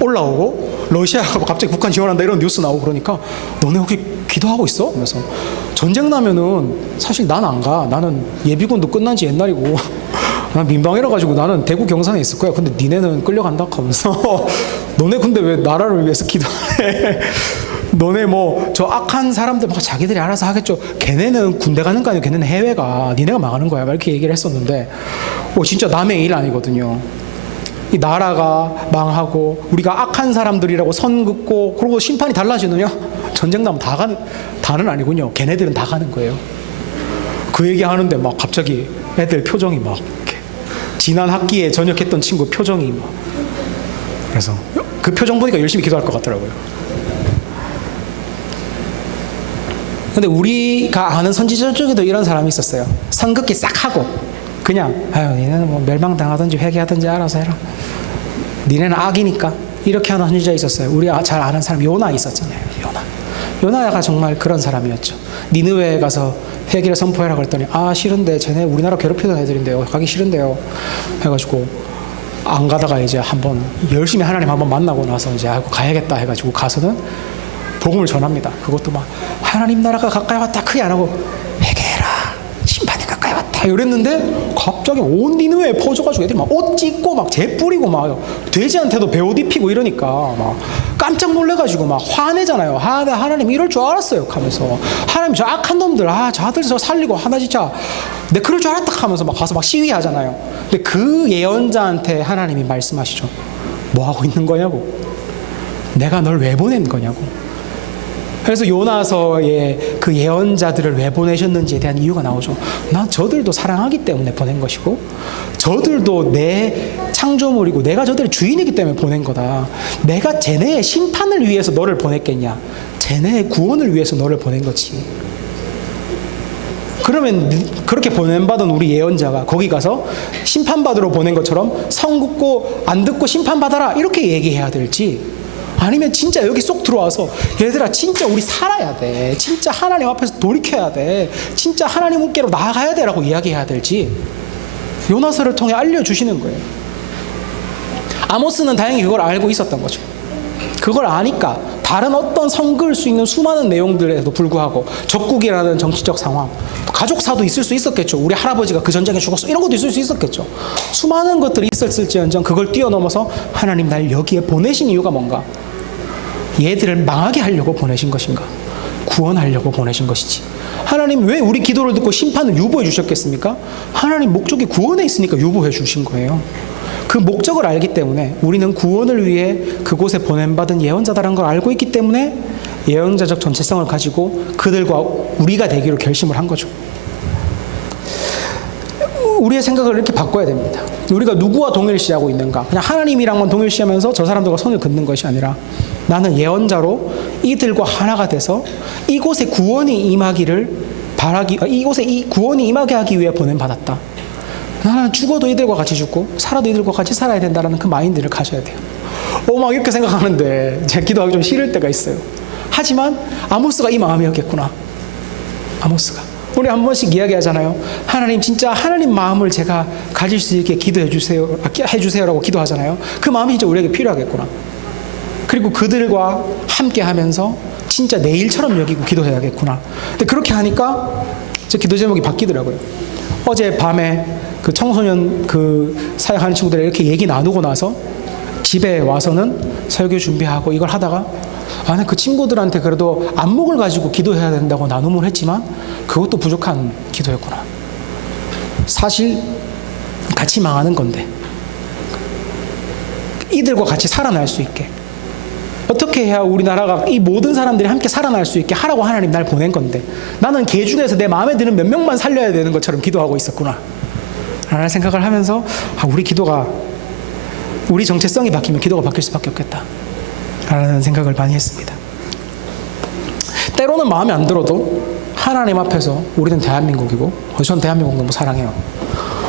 올라오고 러시아가 갑자기 북한 지원한다 이런 뉴스 나오고 그러니까 너네 혹시 기도하고 있어? 하면서 전쟁 나면은 사실 난 안 가. 나는 예비군도 끝난 지 옛날이고 난 민방위라 가지고 나는 대구 경산에 있을 거야. 근데 니네는 끌려간다 하면서 너네 근데 왜 나라를 위해서 기도해? 너네 뭐 저 악한 사람들 막 자기들이 알아서 하겠죠. 걔네는 군대 가는 거 아니고 걔네는 해외가. 니네가 망하는 거야. 막 이렇게 얘기를 했었는데 진짜 남의 일 아니거든요. 이 나라가 망하고 우리가 악한 사람들이라고 선 긋고 그러고 심판이 달라지느냐? 전쟁 나면 다는 아니군요. 걔네들은 다 가는 거예요. 그 얘기하는데 막 갑자기 애들 표정이 막 이렇게 지난 학기에 전역했던 친구 표정이 막 그래서 그 표정 보니까 열심히 기도할 것 같더라고요. 근데 우리가 아는 선지자 중에도 이런 사람이 있었어요. 선긋기 싹 하고 그냥 니네는 뭐 멸망당하든지 회개하든지 알아서 해라. 니네는 악이니까 이렇게 하는 선지자 있었어요. 우리가 잘 아는 사람 요나 있었잖아요. 요나가 정말 그런 사람이었죠. 니느웨에 가서 회개를 선포해라 그랬더니 싫은데 쟤네 우리나라 괴롭히던 애들인데요. 가기 싫은데요. 해가지고 안 가다가 이제 한번 열심히 하나님 한번 만나고 나서 이제 가야겠다 해가지고 가서는 복음을 전합니다. 그것도 막 하나님 나라가 가까이 왔다 크게 안 하고 회개해라 심판이 가까이 왔다 이랬는데 갑자기 온 니느웨에 퍼져가지고 애들이 막 옷 찢고 막 재 뿌리고 막 돼지한테도 배옷 입히고 이러니까 막 깜짝 놀래가지고 막 화내잖아요. 하나님 이럴 줄 알았어요 하면서 하나님 저 악한 놈들 저들 저 살리고 하나 진짜 내 그럴 줄 알았다 하면서 막 가서 막 시위하잖아요. 근데 그 예언자한테 하나님이 말씀하시죠. 뭐 하고 있는 거냐고. 내가 널 왜 보낸 거냐고. 그래서 요나서의 그 예언자들을 왜 보내셨는지에 대한 이유가 나오죠. 난 저들도 사랑하기 때문에 보낸 것이고 저들도 내 창조물이고 내가 저들의 주인이기 때문에 보낸 거다. 내가 쟤네의 심판을 위해서 너를 보냈겠냐. 쟤네의 구원을 위해서 너를 보낸 거지. 그러면 그렇게 보낸받은 우리 예언자가 거기 가서 심판받으러 보낸 것처럼 성 긋고 안 듣고 심판받아라 이렇게 얘기해야 될지, 아니면 진짜 여기 쏙 들어와서 얘들아 진짜 우리 살아야 돼, 진짜 하나님 앞에서 돌이켜야 돼, 진짜 하나님께로 나아가야 돼라고 이야기해야 될지 요나서를 통해 알려주시는 거예요. 아모스는 다행히 그걸 알고 있었던 거죠. 그걸 아니까 다른 어떤 성 그을 수 있는 수많은 내용들에도 불구하고 적국이라는 정치적 상황, 가족사도 있을 수 있었겠죠. 우리 할아버지가 그 전쟁에 죽었어 이런 것도 있을 수 있었겠죠. 수많은 것들이 있었을지언정 그걸 뛰어넘어서 하나님 날 여기에 보내신 이유가 뭔가? 얘들을 망하게 하려고 보내신 것인가? 구원하려고 보내신 것이지. 하나님 왜 우리 기도를 듣고 심판을 유보해 주셨겠습니까? 하나님 목적이 구원에 있으니까 유보해 주신 거예요. 그 목적을 알기 때문에 우리는 구원을 위해 그곳에 보냄받은 예언자다라는 걸 알고 있기 때문에 예언자적 전체성을 가지고 그들과 우리가 되기로 결심을 한 거죠. 우리의 생각을 이렇게 바꿔야 됩니다. 우리가 누구와 동일시하고 있는가? 그냥 하나님이랑만 동일시하면서 저 사람들과 손을 긋는 것이 아니라 나는 예언자로 이들과 하나가 돼서 이곳에 구원이 임하기를 이곳에 이 구원이 임하게 하기 위해 보냄받았다. 나는 죽어도 이들과 같이 죽고 살아도 이들과 같이 살아야 된다는 그 마인드를 가져야 돼요. 막 이렇게 생각하는데 제가 기도하기 좀 싫을 때가 있어요. 하지만 아모스가 이 마음이었겠구나. 아모스가. 우리 한 번씩 이야기하잖아요. 하나님 진짜 하나님 마음을 제가 가질 수 있게 기도해 주세요, 해주세요라고 기도하잖아요. 그 마음이 진짜 우리에게 필요하겠구나. 그리고 그들과 함께 하면서 진짜 내 일처럼 여기고 기도해야겠구나. 근데 그렇게 하니까 제 기도 제목이 바뀌더라고요. 어제 밤에 그 청소년 그 사역하는 친구들 이렇게 얘기 나누고 나서 집에 와서는 설교 준비하고 이걸 하다가 나는 그 친구들한테 그래도 안목을 가지고 기도해야 된다고 나눔을 했지만 그것도 부족한 기도였구나. 사실 같이 망하는 건데 이들과 같이 살아날 수 있게 어떻게 해야 우리나라가 이 모든 사람들이 함께 살아날 수 있게 하라고 하나님 날 보낸 건데 나는 걔 중에서 내 마음에 드는 몇 명만 살려야 되는 것처럼 기도하고 있었구나 라는 생각을 하면서 우리 기도가, 우리 정체성이 바뀌면 기도가 바뀔 수밖에 없겠다 라는 생각을 많이 했습니다. 때로는 마음에 안 들어도 하나님 앞에서 우리는 대한민국이고 전 대한민국 너무 사랑해요.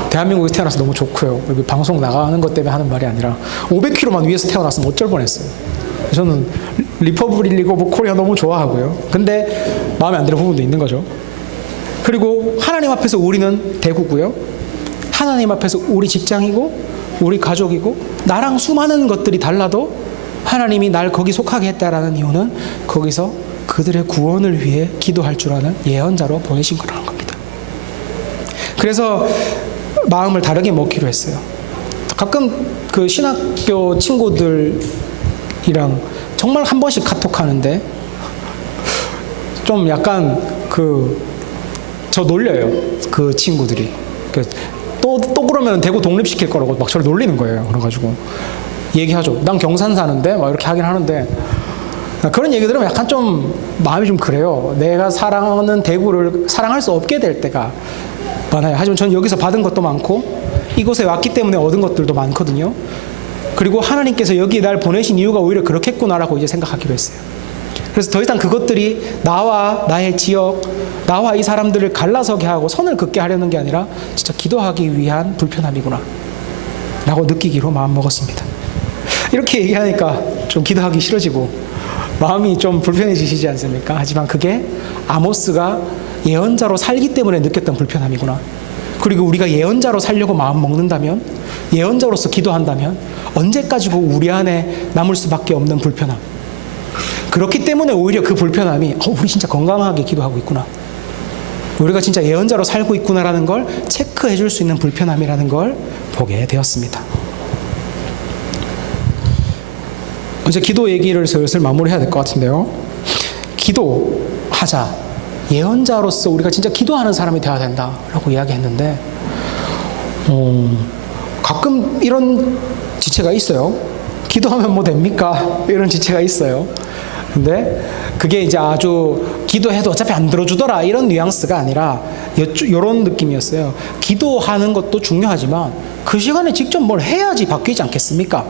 대한민국에 태어나서 너무 좋고요. 여기 방송 나가는 것 때문에 하는 말이 아니라 500km만 위에서 태어났으면 어쩔 뻔했어요. 저는 리퍼블릭 오브 코리아 너무 좋아하고요. 근데 마음에 안 드는 부분도 있는 거죠. 그리고 하나님 앞에서 우리는 대구고요. 하나님 앞에서 우리 직장이고 우리 가족이고 나랑 수많은 것들이 달라도 하나님이 날 거기 속하게 했다라는 이유는 거기서 그들의 구원을 위해 기도할 줄 아는 예언자로 보내신 거라는 겁니다. 그래서 마음을 다르게 먹기로 했어요. 가끔 그 신학교 친구들이랑 정말 한 번씩 카톡하는데 좀 약간 저 놀려요. 그 친구들이. 또 그러면 대구 독립시킬 거라고 막 저를 놀리는 거예요. 그래가지고 얘기하죠. 난 경산 사는데 막 이렇게 하긴 하는데 그런 얘기 들으면 약간 좀 마음이 좀 그래요. 내가 사랑하는 대구를 사랑할 수 없게 될 때가 많아요. 하지만 저는 여기서 받은 것도 많고 이곳에 왔기 때문에 얻은 것들도 많거든요. 그리고 하나님께서 여기에 날 보내신 이유가 오히려 그렇겠구나라고 이제 생각하기로 했어요. 그래서 더 이상 그것들이 나와 나의 지역, 나와 이 사람들을 갈라서게 하고 선을 긋게 하려는 게 아니라 진짜 기도하기 위한 불편함이구나 라고 느끼기로 마음먹었습니다. 이렇게 얘기하니까 좀 기도하기 싫어지고 마음이 좀 불편해지시지 않습니까? 하지만 그게 아모스가 예언자로 살기 때문에 느꼈던 불편함이구나. 그리고 우리가 예언자로 살려고 마음 먹는다면, 예언자로서 기도한다면 언제까지고 우리 안에 남을 수밖에 없는 불편함. 그렇기 때문에 오히려 그 불편함이 우리 진짜 건강하게 기도하고 있구나, 우리가 진짜 예언자로 살고 있구나라는 걸 체크해 줄 수 있는 불편함이라는 걸 보게 되었습니다. 이제 기도 얘기를 슬슬 마무리해야 될 것 같은데요. 기도하자. 예언자로서 우리가 진짜 기도하는 사람이 되어야 된다라고 이야기했는데 가끔 이런 지체가 있어요. 기도하면 뭐 됩니까? 이런 지체가 있어요. 근데 그게 이제 아주 기도해도 어차피 안 들어주더라 이런 뉘앙스가 아니라 이런 느낌이었어요. 기도하는 것도 중요하지만 그 시간에 직접 뭘 해야지 바뀌지 않겠습니까?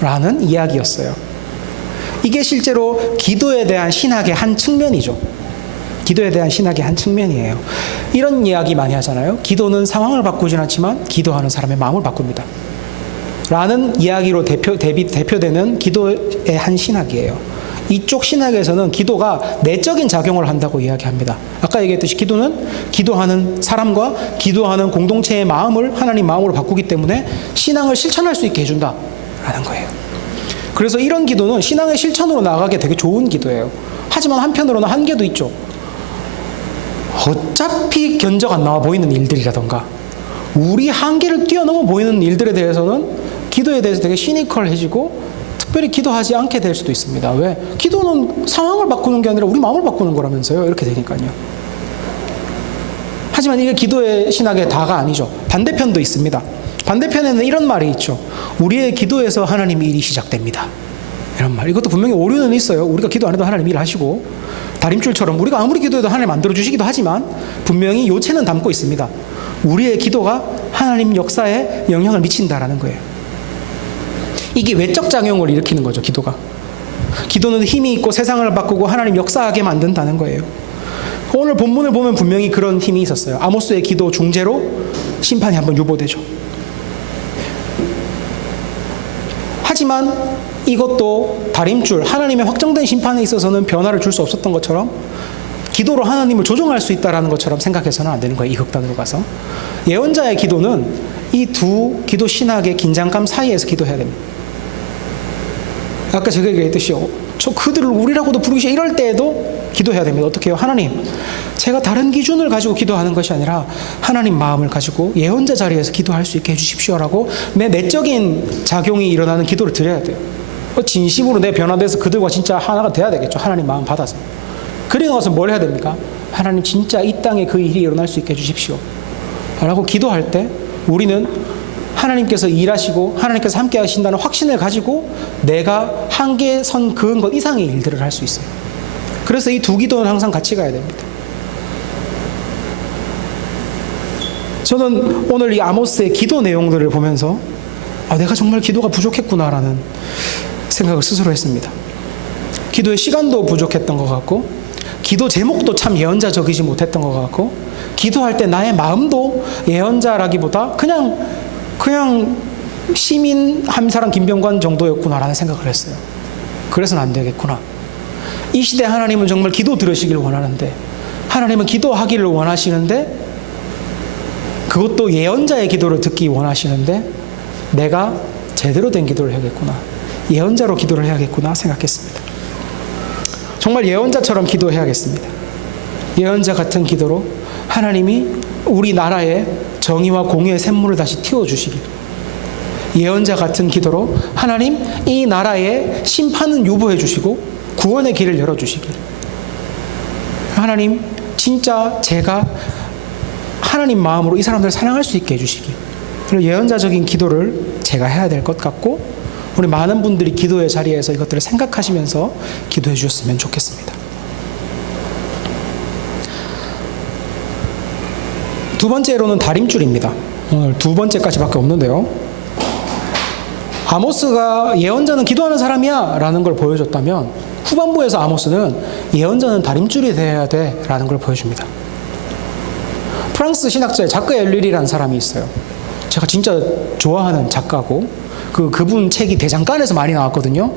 라는 이야기였어요. 이게 실제로 기도에 대한 신학의 한 측면이죠. 기도에 대한 신학의 한 측면이에요. 이런 이야기 많이 하잖아요. 기도는 상황을 바꾸진 않지만 기도하는 사람의 마음을 바꿉니다. 라는 이야기로 대표되는 기도의 한 신학이에요. 이쪽 신학에서는 기도가 내적인 작용을 한다고 이야기합니다. 아까 얘기했듯이 기도는 기도하는 사람과 기도하는 공동체의 마음을 하나님 마음으로 바꾸기 때문에 신앙을 실천할 수 있게 해준다라는 거예요. 그래서 이런 기도는 신앙의 실천으로 나가기 되게 좋은 기도예요. 하지만 한편으로는 한계도 있죠. 어차피 견적 안 나와 보이는 일들이라던가 우리 한계를 뛰어넘어 보이는 일들에 대해서는 기도에 대해서 되게 시니컬해지고 특별히 기도하지 않게 될 수도 있습니다. 왜? 기도는 상황을 바꾸는 게 아니라 우리 마음을 바꾸는 거라면서요. 이렇게 되니까요. 하지만 이게 기도의 신학의 다가 아니죠. 반대편도 있습니다. 반대편에는 이런 말이 있죠. 우리의 기도에서 하나님의 일이 시작됩니다. 이런 말. 이것도 분명히 오류는 있어요. 우리가 기도 안 해도 하나님 일하시고 다림줄처럼 우리가 아무리 기도해도 하나님 만들어주시기도 하지만 분명히 요체는 담고 있습니다. 우리의 기도가 하나님 역사에 영향을 미친다라는 거예요. 이게 외적 작용을 일으키는 거죠. 기도가. 기도는 힘이 있고 세상을 바꾸고 하나님 역사하게 만든다는 거예요. 오늘 본문을 보면 분명히 그런 힘이 있었어요. 아모스의 기도 중재로 심판이 한번 유보되죠. 하지만 이것도 다림줄, 하나님의 확정된 심판에 있어서는 변화를 줄 수 없었던 것처럼 기도로 하나님을 조종할 수 있다는 것처럼 생각해서는 안 되는 거예요. 이 극단으로 가서. 예언자의 기도는 이 두 기도 신학의 긴장감 사이에서 기도해야 됩니다. 아까 제가 얘기했듯이 저 그들을 우리라고도 부르기 싫어 이럴 때에도 기도해야 됩니다. 어떻게 해요? 하나님, 제가 다른 기준을 가지고 기도하는 것이 아니라 하나님 마음을 가지고 예언자 자리에서 기도할 수 있게 해주십시오라고 내 내적인 작용이 일어나는 기도를 드려야 돼요. 진심으로 내 변화돼서 그들과 진짜 하나가 돼야 되겠죠. 하나님 마음 받아서. 그리고 나서 뭘 해야 됩니까? 하나님 진짜 이 땅에 그 일이 일어날 수 있게 해주십시오 라고 기도할 때 우리는 하나님께서 일하시고 하나님께서 함께 하신다는 확신을 가지고 내가 한계에 선 그은 것 이상의 일들을 할 수 있어요. 그래서 이 두 기도는 항상 같이 가야 됩니다. 저는 오늘 이 아모스의 기도 내용들을 보면서 내가 정말 기도가 부족했구나라는 생각을 스스로 했습니다. 기도의 시간도 부족했던 것 같고 기도 제목도 참 예언자적이지 못했던 것 같고 기도할 때 나의 마음도 예언자라기보다 그냥 시민 한 사람 김병관 정도였구나라는 생각을 했어요. 그래서는 안 되겠구나. 이 시대 하나님은 정말 기도 들으시길 원하는데 하나님은 기도하기를 원하시는데 그것도 예언자의 기도를 듣기 원하시는데 내가 제대로 된 기도를 해야겠구나. 예언자로 기도를 해야겠구나 생각했습니다. 정말 예언자처럼 기도해야겠습니다. 예언자 같은 기도로 하나님이 우리 나라에 정의와 공의의 샘물을 다시 틔워주시길, 예언자 같은 기도로 하나님 이 나라에 심판은 유보해 주시고 구원의 길을 열어주시길, 하나님 진짜 제가 하나님 마음으로 이 사람들을 사랑할 수 있게 해주시길, 그리고 예언자적인 기도를 제가 해야 될 것 같고 우리 많은 분들이 기도의 자리에서 이것들을 생각하시면서 기도해 주셨으면 좋겠습니다. 두 번째로는 다림줄입니다. 오늘 두 번째까지밖에 없는데요. 아모스가 예언자는 기도하는 사람이야 라는 걸 보여줬다면 후반부에서 아모스는 예언자는 다림줄이 되어야 돼 라는 걸 보여줍니다. 프랑스 신학자의 자크 엘릴이라는 사람이 있어요. 제가 진짜 좋아하는 작가고 그분 책이 대장간에서 많이 나왔거든요.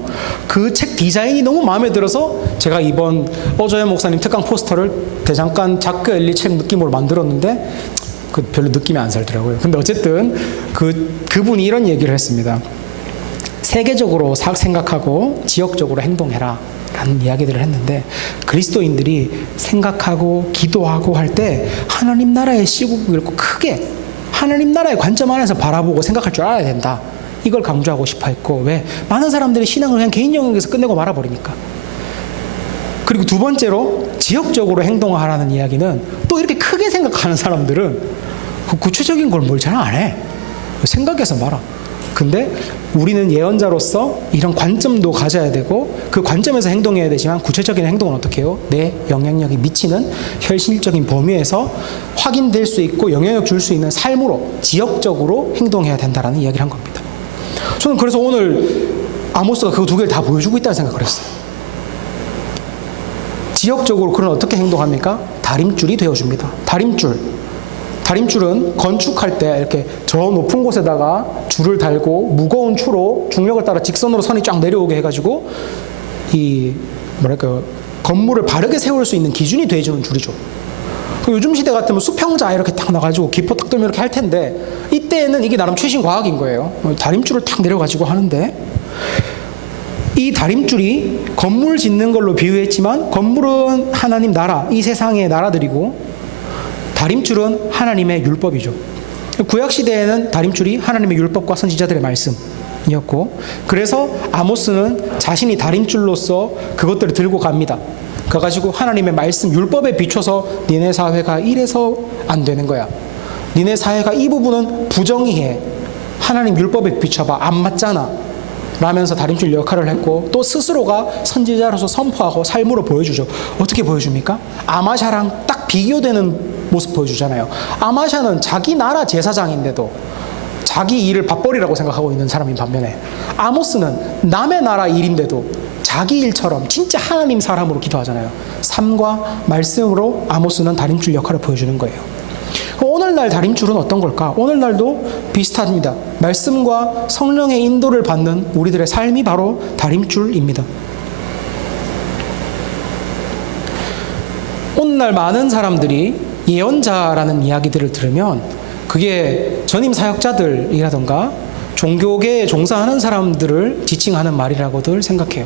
그 책 디자인이 너무 마음에 들어서 제가 이번 어저의 목사님 특강 포스터를 대장간 자크 엘리 책 느낌으로 만들었는데 별로 느낌이 안 살더라고요. 근데 어쨌든 그분이 이런 얘기를 했습니다. 세계적으로 생각하고 지역적으로 행동해라 라는 이야기들을 했는데, 그리스도인들이 생각하고 기도하고 할 때 하나님 나라의 시국을 크게 하나님 나라의 관점 안에서 바라보고 생각할 줄 알아야 된다, 이걸 강조하고 싶어 했고, 왜? 많은 사람들이 신앙을 그냥 개인 영역에서 끝내고 말아버리니까. 그리고 두 번째로 지역적으로 행동하라는 이야기는 또 이렇게 크게 생각하는 사람들은 그 구체적인 걸 뭘 잘 안 해. 생각해서 말아. 근데 우리는 예언자로서 이런 관점도 가져야 되고 그 관점에서 행동해야 되지만 구체적인 행동은 어떻게 해요? 내 영향력이 미치는 현실적인 범위에서 확인될 수 있고 영향력 줄 수 있는 삶으로 지역적으로 행동해야 된다라는 이야기를 한 겁니다. 저는 그래서 오늘 아모스가 그 두 개를 다 보여주고 있다는 생각을 했어요. 지역적으로 그는 어떻게 행동합니까? 다림줄이 되어줍니다. 다림줄은 건축할 때 이렇게 저 높은 곳에다가 줄을 달고 무거운 추로 중력을 따라 직선으로 선이 쫙 내려오게 해가지고 건물을 바르게 세울 수 있는 기준이 돼주는 줄이죠. 요즘 시대 같으면 수평자 이렇게 딱 나가지고 기포 딱 들면 이렇게 할 텐데, 이때는 이게 나름 최신 과학인 거예요. 다림줄을 탁 내려가지고 하는데, 이 다림줄이 건물 짓는 걸로 비유했지만 건물은 하나님 나라, 이 세상의 나라들이고 다림줄은 하나님의 율법이죠. 구약시대에는 다림줄이 하나님의 율법과 선지자들의 말씀이었고, 그래서 아모스는 자신이 다림줄로서 그것들을 들고 갑니다. 그래가지고 하나님의 말씀 율법에 비춰서 니네 사회가 이래서 안 되는 거야, 니네 사회가 이 부분은 부정의해, 하나님 율법에 비춰봐 안 맞잖아 라면서 다림줄 역할을 했고, 또 스스로가 선지자로서 선포하고 삶으로 보여주죠. 어떻게 보여줍니까? 아마샤랑 딱 비교되는 모습 보여주잖아요. 아마샤는 자기 나라 제사장인데도 자기 일을 밥벌이라고 생각하고 있는 사람인 반면에, 아모스는 남의 나라 일인데도 자기 일처럼 진짜 하나님 사람으로 기도하잖아요. 삶과 말씀으로 아모스는 다림줄 역할을 보여주는 거예요. 오늘날 다림줄은 어떤 걸까? 오늘날도 비슷합니다. 말씀과 성령의 인도를 받는 우리들의 삶이 바로 다림줄입니다. 오늘날 많은 사람들이 예언자라는 이야기들을 들으면 그게 전임 사역자들이라던가 종교계에 종사하는 사람들을 지칭하는 말이라고들 생각해요.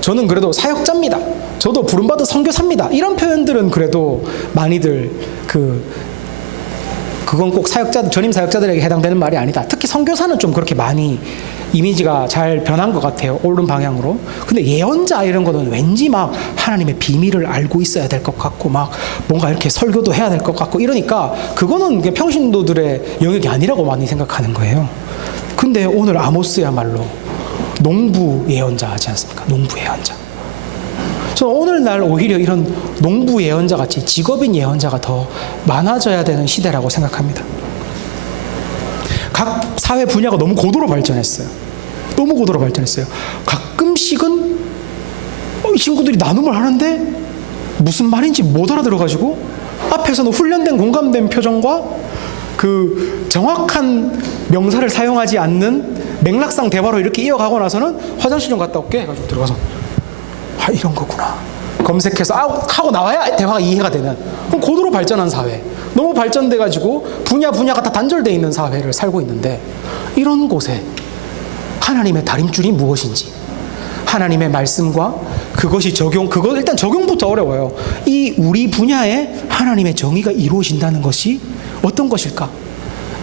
저는 그래도 사역자입니다, 저도 부름받은 선교사입니다, 이런 표현들은 그래도 많이들 그건 꼭 전임 사역자들에게 해당되는 말이 아니다. 특히 선교사는 좀 그렇게 많이 이미지가 잘 변한 것 같아요, 옳은 방향으로. 근데 예언자 이런 거는 왠지 막 하나님의 비밀을 알고 있어야 될 것 같고 막 뭔가 이렇게 설교도 해야 될 것 같고 이러니까 그거는 평신도들의 영역이 아니라고 많이 생각하는 거예요. 근데 오늘 아모스야말로 농부 예언자 하지 않습니까? 농부 예언자. 저는 오늘날 오히려 이런 농부 예언자 같이 직업인 예언자가 더 많아져야 되는 시대라고 생각합니다. 각 사회 분야가 너무 고도로 발전했어요. 너무 고도로 발전했어요. 가끔씩은 이 친구들이 나눔을 하는데 무슨 말인지 못 알아들어가지고 앞에서는 훈련된 공감된 표정과 그 정확한 명사를 사용하지 않는 맥락상 대화로 이렇게 이어가고 나서는 화장실 좀 갔다 올게 해가지고 들어가서 이런 거구나 검색해서 하고 나와야 대화가 이해가 되는, 그럼 고도로 발전한 사회, 너무 발전돼가지고 분야가 다 단절돼 있는 사회를 살고 있는데, 이런 곳에 하나님의 다림줄이 무엇인지, 하나님의 말씀과 그것이 그거 일단 적용부터 어려워요. 이 우리 분야에 하나님의 정의가 이루어진다는 것이 어떤 것일까?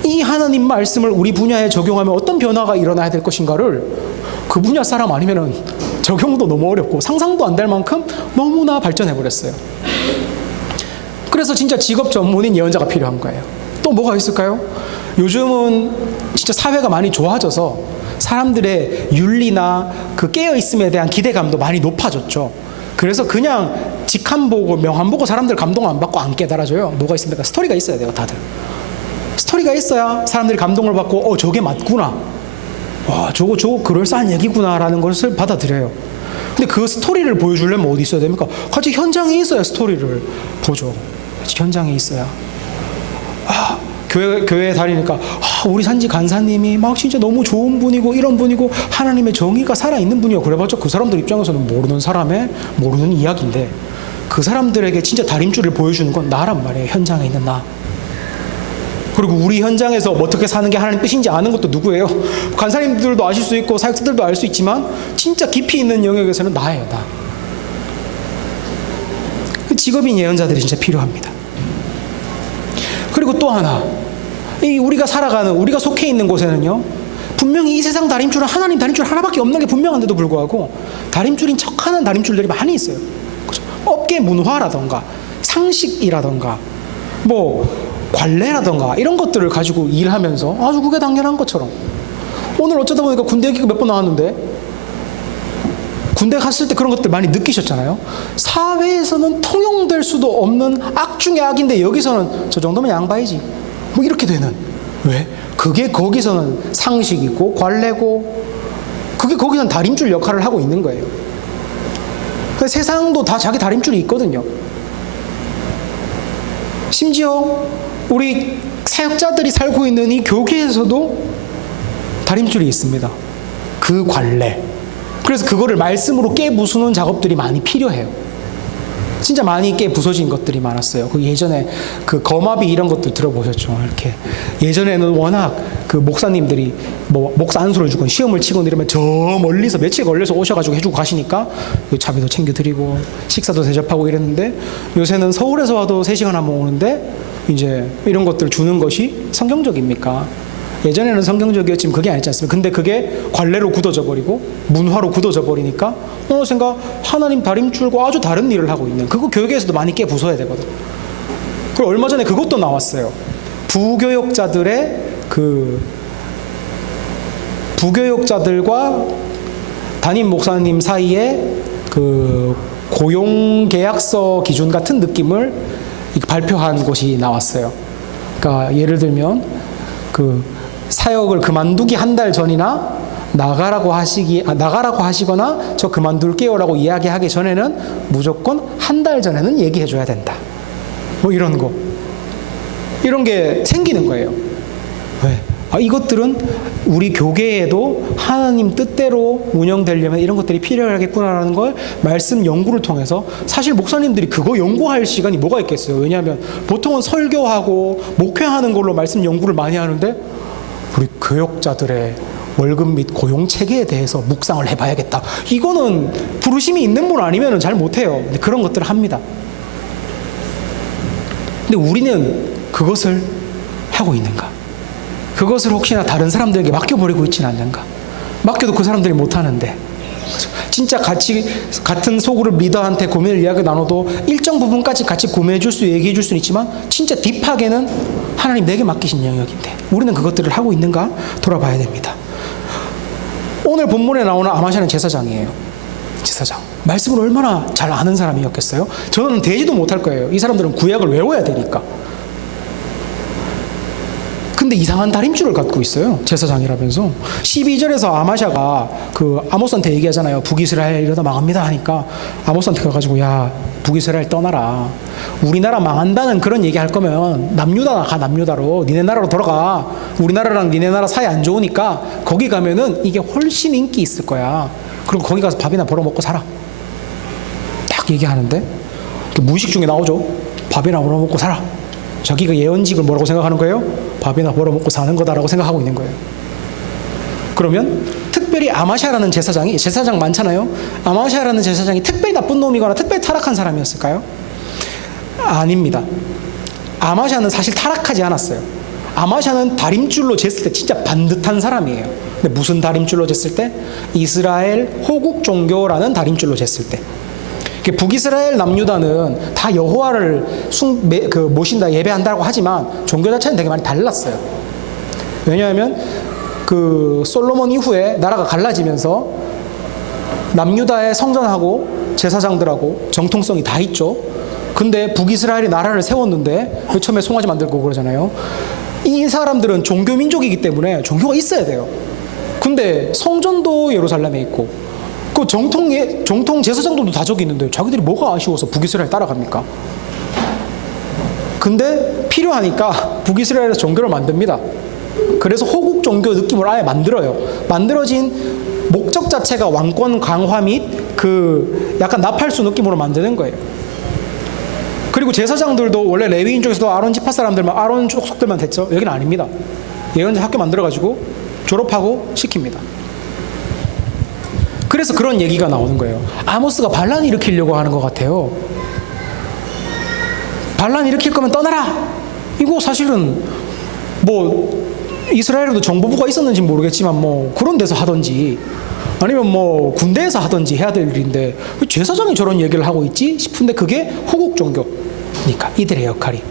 이 하나님 말씀을 우리 분야에 적용하면 어떤 변화가 일어나야 될 것인가를 그 분야 사람 아니면은 적용도 너무 어렵고 상상도 안 될 만큼 너무나 발전해 버렸어요. 그래서 진짜 직업 전문인 예언자가 필요한 거예요. 또 뭐가 있을까요? 요즘은 진짜 사회가 많이 좋아져서 사람들의 윤리나 그 깨어있음에 대한 기대감도 많이 높아졌죠. 그래서 그냥 직함 보고 명함 보고 사람들 감동 안 받고 안 깨달아져요. 뭐가 있습니까? 스토리가 있어야 돼요, 다들. 스토리가 있어야 사람들이 감동을 받고 저게 맞구나. 와, 저거 그럴싸한 얘기구나라는 것을 받아들여요. 근데 그 스토리를 보여주려면 어디 있어야 됩니까? 같이 현장에 있어야 스토리를 보죠. 같이 현장에 있어야. 교회에 다니니까 우리 산지 간사님이 막 진짜 너무 좋은 분이고 이런 분이고 하나님의 정의가 살아있는 분이요. 그래봤자 그 사람들 입장에서는 모르는 사람의 모르는 이야기인데 그 사람들에게 진짜 다림줄을 보여주는 건 나란 말이에요. 현장에 있는 나. 그리고 우리 현장에서 어떻게 사는 게 하나님 뜻인지 아는 것도 누구예요? 간사님들도 아실 수 있고 사역자들도 알 수 있지만 진짜 깊이 있는 영역에서는 나예요. 나. 직업인 예언자들이 진짜 필요합니다. 그리고 또 하나, 우리가 살아가는, 우리가 속해 있는 곳에는요, 분명히 이 세상 다림줄은 하나님 다림줄 하나밖에 없는 게 분명한데도 불구하고 다림줄인 척하는 다림줄들이 많이 있어요. 그렇죠? 업계 문화라던가 상식이라던가 관례라던가 이런 것들을 가지고 일하면서 아주 그게 당연한 것처럼, 오늘 어쩌다 보니까 군대 얘기가 몇 번 나왔는데 군대 갔을 때 그런 것들 많이 느끼셨잖아요. 사회에서는 통용될 수도 없는 악 중의 악인데 여기서는 저 정도면 양바이지 이렇게 되는. 왜? 그게 거기서는 상식이고 관례고 그게 거기서는 다림줄 역할을 하고 있는 거예요. 세상도 다 자기 다림줄이 있거든요. 심지어 우리 사역자들이 살고 있는 이 교계에서도 다림줄이 있습니다. 그 관례. 그래서 그거를 말씀으로 깨부수는 작업들이 많이 필요해요. 진짜 많이 깨부서진 것들이 많았어요. 그 예전에 그 거마비 이런 것들 들어보셨죠? 이렇게 예전에는 워낙 그 목사님들이 목사 안수를 주건 시험을 치건 이러면 저 멀리서 며칠 걸려서 오셔가지고 해주고 가시니까 자비도 챙겨드리고 식사도 대접하고 이랬는데, 요새는 서울에서 와도 3시간 한번 오는데 이제 이런 것들 주는 것이 성경적입니까? 예전에는 성경적이었지만 그게 아니지 않습니까? 근데 그게 관례로 굳어져 버리고 문화로 굳어져 버리니까 생각 하나님 다림줄과 아주 다른 일을 하고 있는, 그거 교육에서도 많이 깨부숴야 되거든. 그리고 얼마 전에 그것도 나왔어요. 부교역자들과 담임 목사님 사이에 그 고용 계약서 기준 같은 느낌을 발표한 곳이 나왔어요. 그러니까 예를 들면 그 사역을 그만두기 한 달 전이나 나가라고 하시거나 저 그만둘게요라고 이야기하기 전에는 무조건 한 달 전에는 얘기해 줘야 된다. 이런 거. 이런 게 생기는 거예요. 왜? 이것들은 우리 교계에도 하나님 뜻대로 운영되려면 이런 것들이 필요하겠구나라는 걸 말씀 연구를 통해서, 사실 목사님들이 그거 연구할 시간이 뭐가 있겠어요. 왜냐하면 보통은 설교하고 목회하는 걸로 말씀 연구를 많이 하는데 우리 교역자들의 월급 및 고용 체계에 대해서 묵상을 해봐야겠다. 이거는 부르심이 있는 분 아니면 잘 못해요. 근데 그런 것들을 합니다. 근데 우리는 그것을 하고 있는가? 그것을 혹시나 다른 사람들에게 맡겨버리고 있지는 않는가? 맡겨도 그 사람들이 못하는데, 진짜 같은 소그룹 리더한테 고민을 이야기 나눠도 일정 부분까지 같이 고민해 줄 수, 얘기해 줄 수는 있지만 진짜 딥하게는 하나님 내게 맡기신 영역인데 우리는 그것들을 하고 있는가 돌아봐야 됩니다. 오늘 본문에 나오는 아마샤는 제사장이에요. 제사장. 말씀을 얼마나 잘 아는 사람이었겠어요? 저는 되지도 못할 거예요. 이 사람들은 구약을 외워야 되니까. 근데 이상한 다림줄을 갖고 있어요. 제사장이라면서. 12절에서 아마샤가 그 아모스한테 얘기하잖아요. 북이스라엘 이러다 망합니다 하니까 아모스한테 가가지고 야, 북이스라엘 떠나라. 우리나라 망한다는 그런 얘기 할 거면 남유다나 가. 남유다로 니네 나라로 돌아가. 우리나라랑 니네 나라 사이 안 좋으니까 거기 가면은 이게 훨씬 인기 있을 거야. 그리고 거기 가서 밥이나 벌어 먹고 살아. 딱 얘기하는데 무의식 중에 나오죠. 밥이나 벌어 먹고 살아. 자기가 예언직을 뭐라고 생각하는 거예요? 밥이나 벌어 먹고 사는 거다라고 생각하고 있는 거예요. 그러면 특별히 아마샤라는 제사장 많잖아요. 아마샤라는 제사장이 특별히 나쁜 놈이거나 특별히 타락한 사람이었을까요? 아닙니다. 아마샤는 사실 타락하지 않았어요. 아마샤는 다림줄로 쟀을 때 진짜 반듯한 사람이에요. 근데 무슨 다림줄로 쟀을 때? 이스라엘 호국 종교라는 다림줄로 쟀을 때. 북이스라엘 남유다는 다 여호와를 모신다, 예배한다고 하지만 종교 자체는 되게 많이 달랐어요. 왜냐하면 그 솔로몬 이후에 나라가 갈라지면서 남유다의 성전하고 제사장들하고 정통성이 다 있죠. 근데 북이스라엘이 나라를 세웠는데 처음에 송아지 만들고 그러잖아요. 이 사람들은 종교 민족이기 때문에 종교가 있어야 돼요. 근데 성전도 예루살렘에 있고 그 정통 제사장들도 다 저기 있는데 자기들이 뭐가 아쉬워서 북이스라엘 따라갑니까? 근데 필요하니까 북이스라엘에서 종교를 만듭니다. 그래서 호국 종교 느낌을 아예 만들어요. 만들어진 목적 자체가 왕권 강화 및 그 약간 나팔수 느낌으로 만드는 거예요. 그리고 제사장들도 원래 레위인 쪽에서도 아론 지파 사람들만, 아론 족속들만 됐죠. 여기는 아닙니다. 예언자 학교 만들어가지고 졸업하고 시킵니다. 그래서 그런 얘기가 나오는 거예요. 아모스가 반란 일으키려고 하는 것 같아요. 반란 일으킬 거면 떠나라. 이거 사실은 뭐 이스라엘에도 정보부가 있었는지 모르겠지만 뭐 그런 데서 하든지 아니면 뭐 군대에서 하든지 해야 될 일인데 왜 제사장이 저런 얘기를 하고 있지 싶은데 그게 호국 종교니까 이들의 역할이.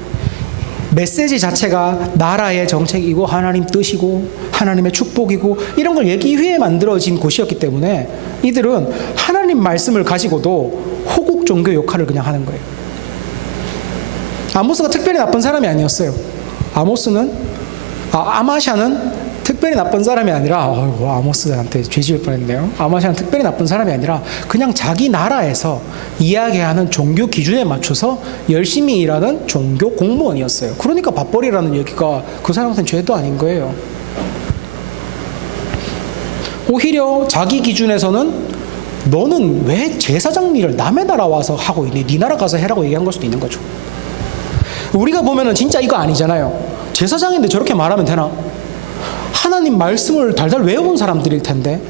메시지 자체가 나라의 정책이고 하나님 뜻이고 하나님의 축복이고 이런 걸 얘기 위해 만들어진 곳이었기 때문에 이들은 하나님 말씀을 가지고도 호국 종교 역할을 그냥 하는 거예요. 아모스가 특별히 나쁜 사람이 아니었어요. 아마샤는 특별히 나쁜 사람이 아니라 아모스한테 죄 지을 뻔했네요. 아마샤는 특별히 나쁜 사람이 아니라 그냥 자기 나라에서 이야기하는 종교 기준에 맞춰서 열심히 일하는 종교 공무원이었어요. 그러니까 밥벌이라는 얘기가 그 사람한테는 죄도 아닌 거예요. 오히려 자기 기준에서는 너는 왜 제사장 일을 남의 나라 와서 하고 있니? 네 나라 가서 해라고 얘기한 걸 수도 있는 거죠. 우리가 보면은 진짜 이거 아니잖아요. 제사장인데 저렇게 말하면 되나? 하나님 말씀을 달달 외워본 사람들일 텐데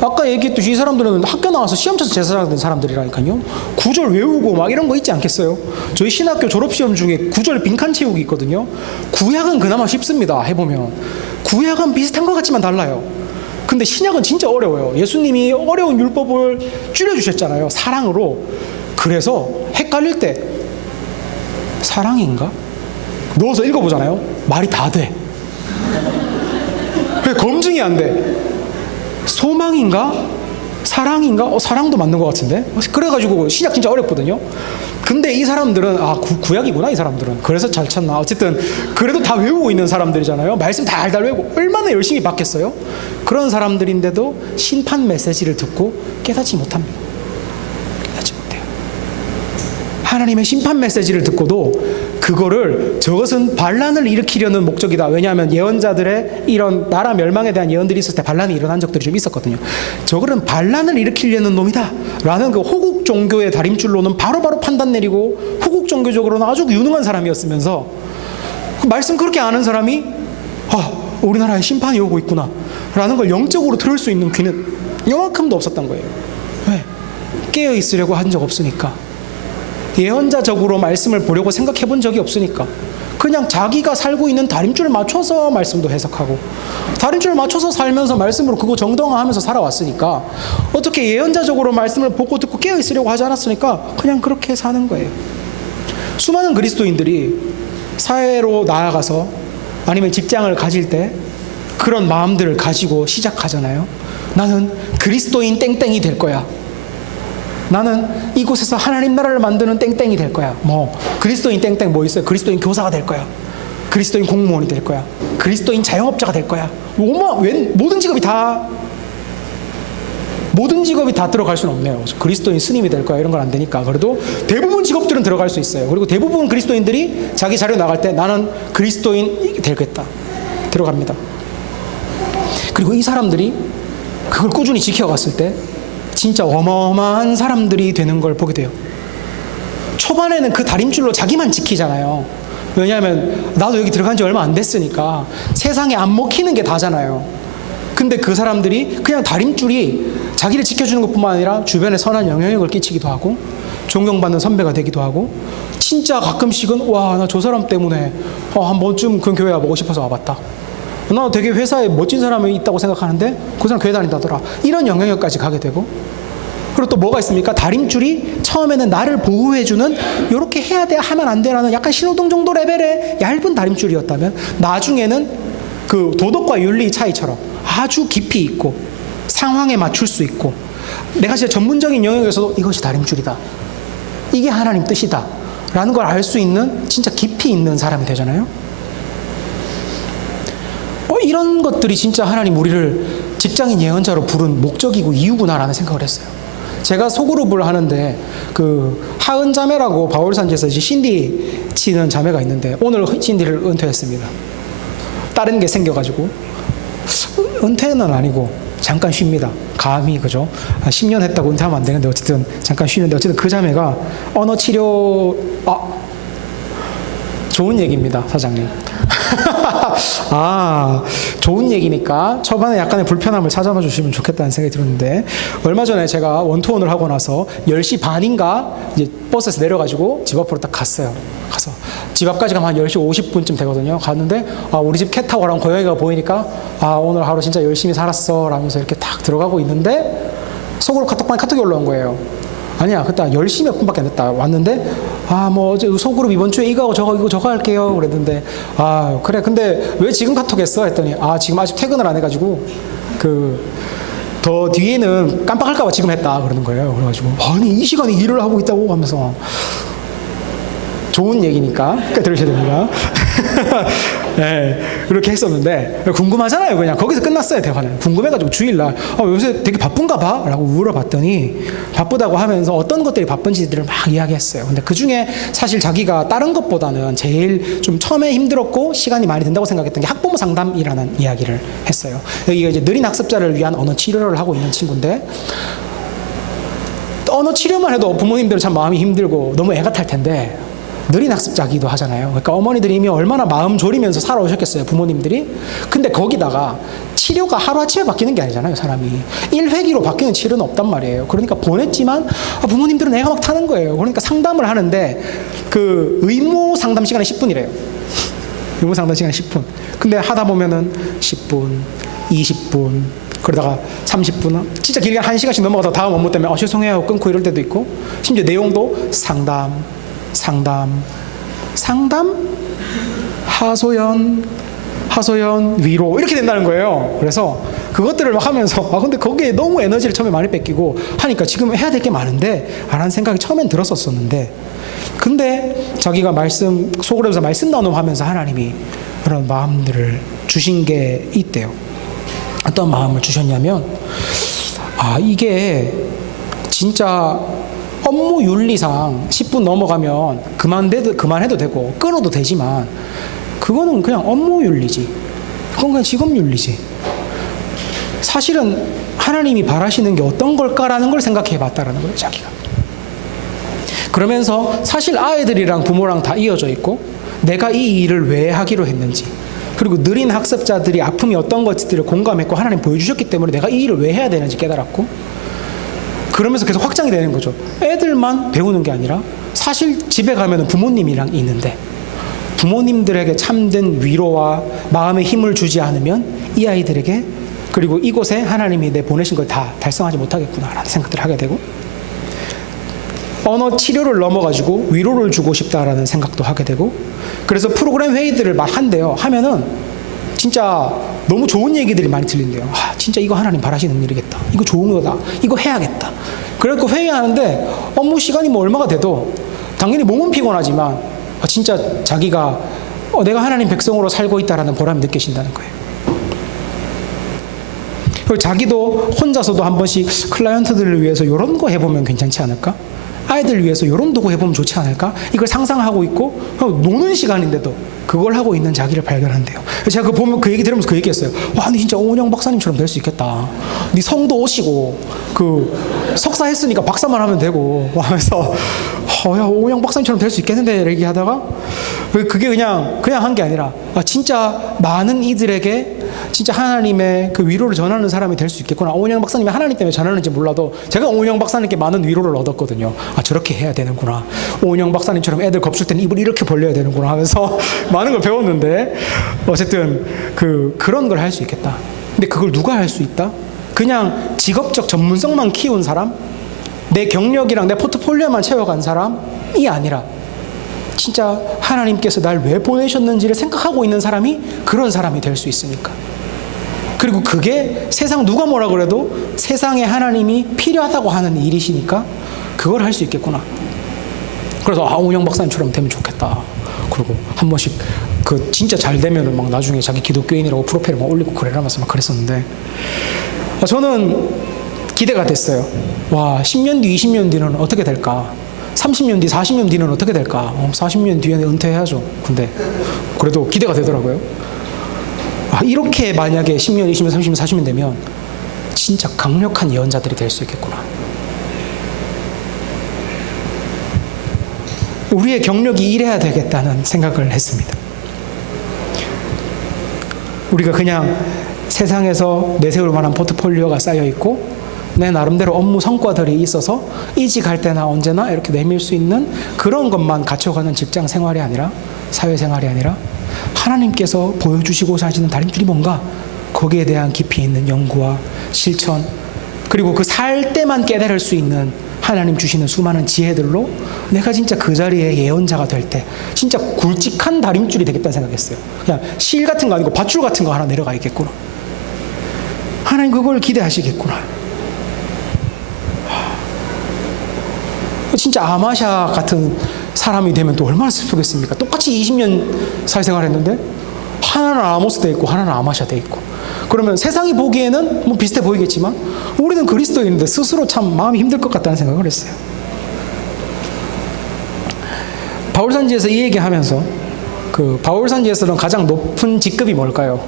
아까 얘기했듯이 이 사람들은 학교 나와서 시험 쳐서 제사장 된 사람들이라니까요. 구절 외우고 막 이런 거 있지 않겠어요? 저희 신학교 졸업시험 중에 구절 빈칸 채우기 있거든요. 구약은 그나마 쉽습니다. 해보면 구약은 비슷한 것 같지만 달라요. 근데 신약은 진짜 어려워요. 예수님이 어려운 율법을 줄여주셨잖아요. 사랑으로. 그래서 헷갈릴 때 사랑인가? 넣어서 읽어보잖아요. 말이 다 돼. 왜 검증이 안 돼? 소망인가? 사랑인가? 사랑도 맞는 것 같은데? 그래가지고 신약 진짜 어렵거든요. 근데 이 사람들은 구약이구나 이 사람들은. 그래서 잘 찾나. 어쨌든 그래도 다 외우고 있는 사람들이잖아요. 말씀 달달 외우고 얼마나 열심히 받겠어요? 그런 사람들인데도 심판 메시지를 듣고 깨닫지 못합니다. 깨닫지 못해요. 하나님의 심판 메시지를 듣고도 그거를 저것은 반란을 일으키려는 목적이다. 왜냐하면 예언자들의 이런 나라 멸망에 대한 예언들이 있을 때 반란이 일어난 적들이 좀 있었거든요. 저거는 반란을 일으키려는 놈이다 라는 그 호국 종교의 다림줄로는 바로바로 판단 내리고 호국 종교적으로는 아주 유능한 사람이었으면서 그 말씀 그렇게 아는 사람이 우리나라에 심판이 오고 있구나 라는 걸 영적으로 들을 수 있는 귀는 요만큼도 없었던 거예요. 왜? 깨어 있으려고 한 적 없으니까. 예언자적으로 말씀을 보려고 생각해 본 적이 없으니까 그냥 자기가 살고 있는 다림줄을 맞춰서 말씀도 해석하고 다림줄을 맞춰서 살면서 말씀으로 그거 정당화하면서 살아왔으니까 어떻게 예언자적으로 말씀을 보고 듣고 깨어 있으려고 하지 않았으니까 그냥 그렇게 사는 거예요. 수많은 그리스도인들이 사회로 나아가서 아니면 직장을 가질 때 그런 마음들을 가지고 시작하잖아요. 나는 그리스도인 땡땡이 될 거야. 나는 이곳에서 하나님 나라를 만드는 땡땡이 될 거야. 뭐 그리스도인 땡땡 뭐 있어요? 그리스도인 교사가 될 거야. 그리스도인 공무원이 될 거야. 그리스도인 자영업자가 될 거야. 모든 직업이 다 들어갈 수는 없네요. 그리스도인 스님이 될 거야 이런 건 안 되니까. 그래도 대부분 직업들은 들어갈 수 있어요. 그리고 대부분 그리스도인들이 자기 자료 나갈 때 나는 그리스도인이 되겠다 들어갑니다. 그리고 이 사람들이 그걸 꾸준히 지켜갔을 때 진짜 어마어마한 사람들이 되는 걸 보게 돼요. 초반에는 그 다림줄로 자기만 지키잖아요. 왜냐하면 나도 여기 들어간 지 얼마 안 됐으니까 세상에 안 먹히는 게 다잖아요. 근데 그 사람들이 그냥 다림줄이 자기를 지켜주는 것뿐만 아니라 주변에 선한 영향력을 끼치기도 하고 존경받는 선배가 되기도 하고 진짜 가끔씩은 와, 나 저 사람 때문에 한 번쯤 그 교회 와보고 싶어서 와봤다. 나 되게 회사에 멋진 사람이 있다고 생각하는데 그 사람 교회 다닌다더라. 이런 영향력까지 가게 되고, 그리고 또 뭐가 있습니까? 다림줄이 처음에는 나를 보호해주는 이렇게 해야 돼 하면 안 돼라는 약간 신호등 정도 레벨의 얇은 다림줄이었다면 나중에는 그 도덕과 윤리 차이처럼 아주 깊이 있고 상황에 맞출 수 있고 내가 진짜 전문적인 영역에서도 이것이 다림줄이다, 이게 하나님 뜻이다 라는 걸 알 수 있는 진짜 깊이 있는 사람이 되잖아요. 이런 것들이 진짜 하나님 우리를 직장인 예언자로 부른 목적이고 이유구나라는 생각을 했어요. 제가 소그룹을 하는데 그 하은 자매라고 바울산지에서 이제 신디 치는 자매가 있는데 오늘 신디를 은퇴했습니다. 다른 게 생겨가지고 은퇴는 아니고 잠깐 쉽니다. 감히 그죠? 10년 했다고 은퇴하면 안 되는데 어쨌든 잠깐 쉬는데 어쨌든 그 자매가 언어 치료 좋은 얘기입니다, 사장님. 좋은 얘기니까 초반에 약간의 불편함을 찾아봐 주시면 좋겠다는 생각이 들었는데, 얼마 전에 제가 원투원을 하고 나서 10시 반인가 이제 버스에서 내려가지고 집 앞으로 딱 갔어요. 가서 집 앞까지 가면 한 10시 50분쯤 되거든요. 갔는데 우리 집 캣 타고 가는 고양이가 보이니까 오늘 하루 진짜 열심히 살았어 라면서 이렇게 딱 들어가고 있는데 속으로 카톡이 올라온 거예요. 아니야, 그때 10시 몇 분밖에 안 됐다. 왔는데 뭐 소그룹 이번 주에 이거 저거 할게요 그랬는데 그래, 근데 왜 지금 카톡했어 했더니 지금 아직 퇴근을 안 해가지고 더 뒤에는 깜빡할까 봐 지금 했다 그러는 거예요. 그래가지고 아니 이 시간에 일을 하고 있다고 하면서, 좋은 얘기니까 들으셔야 됩니다. 네, 그렇게 했었는데 궁금하잖아요. 그냥 거기서 끝났어요. 대화는 궁금해가지고 주일날 요새 되게 바쁜가 봐 라고 물어봤더니 바쁘다고 하면서 어떤 것들이 바쁜지들을 막 이야기했어요. 근데 그 중에 사실 자기가 다른 것보다는 제일 좀 처음에 힘들었고 시간이 많이 든다고 생각했던 게 학부모 상담이라는 이야기를 했어요. 여기가 이제 느린 학습자를 위한 언어 치료를 하고 있는 친구인데, 언어 치료만 해도 부모님들은 참 마음이 힘들고 너무 애가 탈 텐데 느린 학습자기도 하잖아요. 그러니까 어머니들이 이미 얼마나 마음 졸이면서 살아오셨겠어요, 부모님들이. 근데 거기다가 치료가 하루아침에 바뀌는 게 아니잖아요, 사람이. 1회기로 바뀌는 치료는 없단 말이에요. 그러니까 보냈지만 부모님들은 애가 막 타는 거예요. 그러니까 상담을 하는데 그 의무 상담 시간이 10분이래요. 의무 상담 시간이 10분. 근데 하다 보면은 10분, 20분, 그러다가 30분, 진짜 길게 1시간씩 넘어가다 다음 업무 때문에 죄송해요 하고 끊고 이럴 때도 있고, 심지어 내용도 상담, 하소연, 위로 이렇게 된다는 거예요. 그래서 그것들을 막 하면서 근데 거기에 너무 에너지를 처음에 많이 뺏기고 하니까 지금 해야 될 게 많은데 라는 생각이 처음엔 들었었는데, 근데 자기가 소그룹에서 말씀 나눔하면서 하나님이 그런 마음들을 주신 게 있대요. 어떤 마음을 주셨냐면 이게 진짜 업무 윤리상 10분 넘어가면 그만해도 되고 끊어도 되지만 그거는 그냥 업무 윤리지. 그건 그냥 직업 윤리지. 사실은 하나님이 바라시는 게 어떤 걸까라는 걸 생각해 봤다라는 거예요, 자기가. 그러면서 사실 아이들이랑 부모랑 다 이어져 있고 내가 이 일을 왜 하기로 했는지, 그리고 느린 학습자들이 아픔이 어떤 것들을 공감했고 하나님 보여주셨기 때문에 내가 이 일을 왜 해야 되는지 깨달았고, 그러면서 계속 확장이 되는 거죠. 애들만 배우는 게 아니라 사실 집에 가면 부모님이랑 있는데 부모님들에게 참된 위로와 마음의 힘을 주지 않으면 이 아이들에게, 그리고 이곳에 하나님이 내 보내신 걸 다 달성하지 못하겠구나라는 생각들을 하게 되고, 언어 치료를 넘어가지고 위로를 주고 싶다라는 생각도 하게 되고, 그래서 프로그램 회의들을 막 한대요. 하면은 진짜 너무 좋은 얘기들이 많이 들린대요. 진짜 이거 하나님 바라시는 일이겠다. 이거 좋은 거다. 이거 해야겠다. 그래서 회의하는데 업무 시간이 뭐 얼마가 돼도 당연히 몸은 피곤하지만 진짜 자기가 내가 하나님 백성으로 살고 있다라는 보람이 느껴진다는 거예요. 그리고 자기도 혼자서도 한 번씩 클라이언트들을 위해서 이런 거 해보면 괜찮지 않을까? 아이들 위해서 이런 도구 해보면 좋지 않을까? 이걸 상상하고 있고 노는 시간인데도 그걸 하고 있는 자기를 발견한대요. 제가 그 얘기 들으면서 그 얘기했어요. 니 진짜 오은영 박사님처럼 될 수 있겠다. 네 성도 오시고 석사 했으니까 박사만 하면 되고 하면서 야 오은영 박사님처럼 될 수 있겠는데 얘기하다가 그게 그냥 한 게 아니라 진짜 많은 이들에게 진짜 하나님의 그 위로를 전하는 사람이 될 수 있겠구나. 오은영 박사님이 하나님 때문에 전하는지 몰라도 제가 오은영 박사님께 많은 위로를 얻었거든요. 아, 저렇게 해야 되는구나. 오은영 박사님처럼 애들 겁줄 때는 입을 이렇게 벌려야 되는구나 하면서 많은 걸 배웠는데, 어쨌든 그런 걸 할 수 있겠다. 근데 그걸 누가 할 수 있다? 그냥 직업적 전문성만 키운 사람, 내 경력이랑 내 포트폴리오만 채워간 사람이 아니라 진짜 하나님께서 날 왜 보내셨는지를 생각하고 있는 사람이 그런 사람이 될 수 있으니까. 그리고 그게 세상 누가 뭐라 그래도 세상에 하나님이 필요하다고 하는 일이시니까 그걸 할 수 있겠구나. 그래서 오은영 박사님처럼 되면 좋겠다. 그리고 한 번씩 진짜 잘 되면은 막 나중에 자기 기독교인이라고 프로필을 막 올리고 그래라면서 막 그랬었는데, 저는 기대가 됐어요. 와, 10년 뒤, 20년 뒤는 어떻게 될까? 30년 뒤, 40년 뒤는 어떻게 될까? 40년 뒤에는 은퇴해야죠. 근데 그래도 기대가 되더라고요. 이렇게 만약에 10년, 20년, 30년, 40년 되면 진짜 강력한 예언자들이 될 수 있겠구나. 우리의 경력이 이래야 되겠다는 생각을 했습니다. 우리가 그냥 세상에서 내세울 만한 포트폴리오가 쌓여 있고 내 나름대로 업무 성과들이 있어서 이직할 때나 언제나 이렇게 내밀 수 있는 그런 것만 갖춰가는 직장 생활이 아니라, 사회생활이 아니라 하나님께서 보여주시고자 하시는 다림줄이 뭔가, 거기에 대한 깊이 있는 연구와 실천, 그리고 그 살 때만 깨달을 수 있는 하나님 주시는 수많은 지혜들로 내가 진짜 그 자리에 예언자가 될 때 진짜 굵직한 다림줄이 되겠다는 생각했어요. 그냥 실 같은 거 아니고 밧줄 같은 거 하나 내려가 있겠구나. 하나님 그걸 기대하시겠구나. 진짜 아마샤 같은 사람이 되면 또 얼마나 슬프겠습니까? 똑같이 20년 사회생활 했는데 하나는 아모스 돼 있고 하나는 아마샤 돼 있고, 그러면 세상이 보기에는 뭐 비슷해 보이겠지만 우리는 그리스도인인데 스스로 참 마음이 힘들 것 같다는 생각을 했어요. 바울산지에서 이 얘기하면서 바울산지에서는 가장 높은 직급이 뭘까요?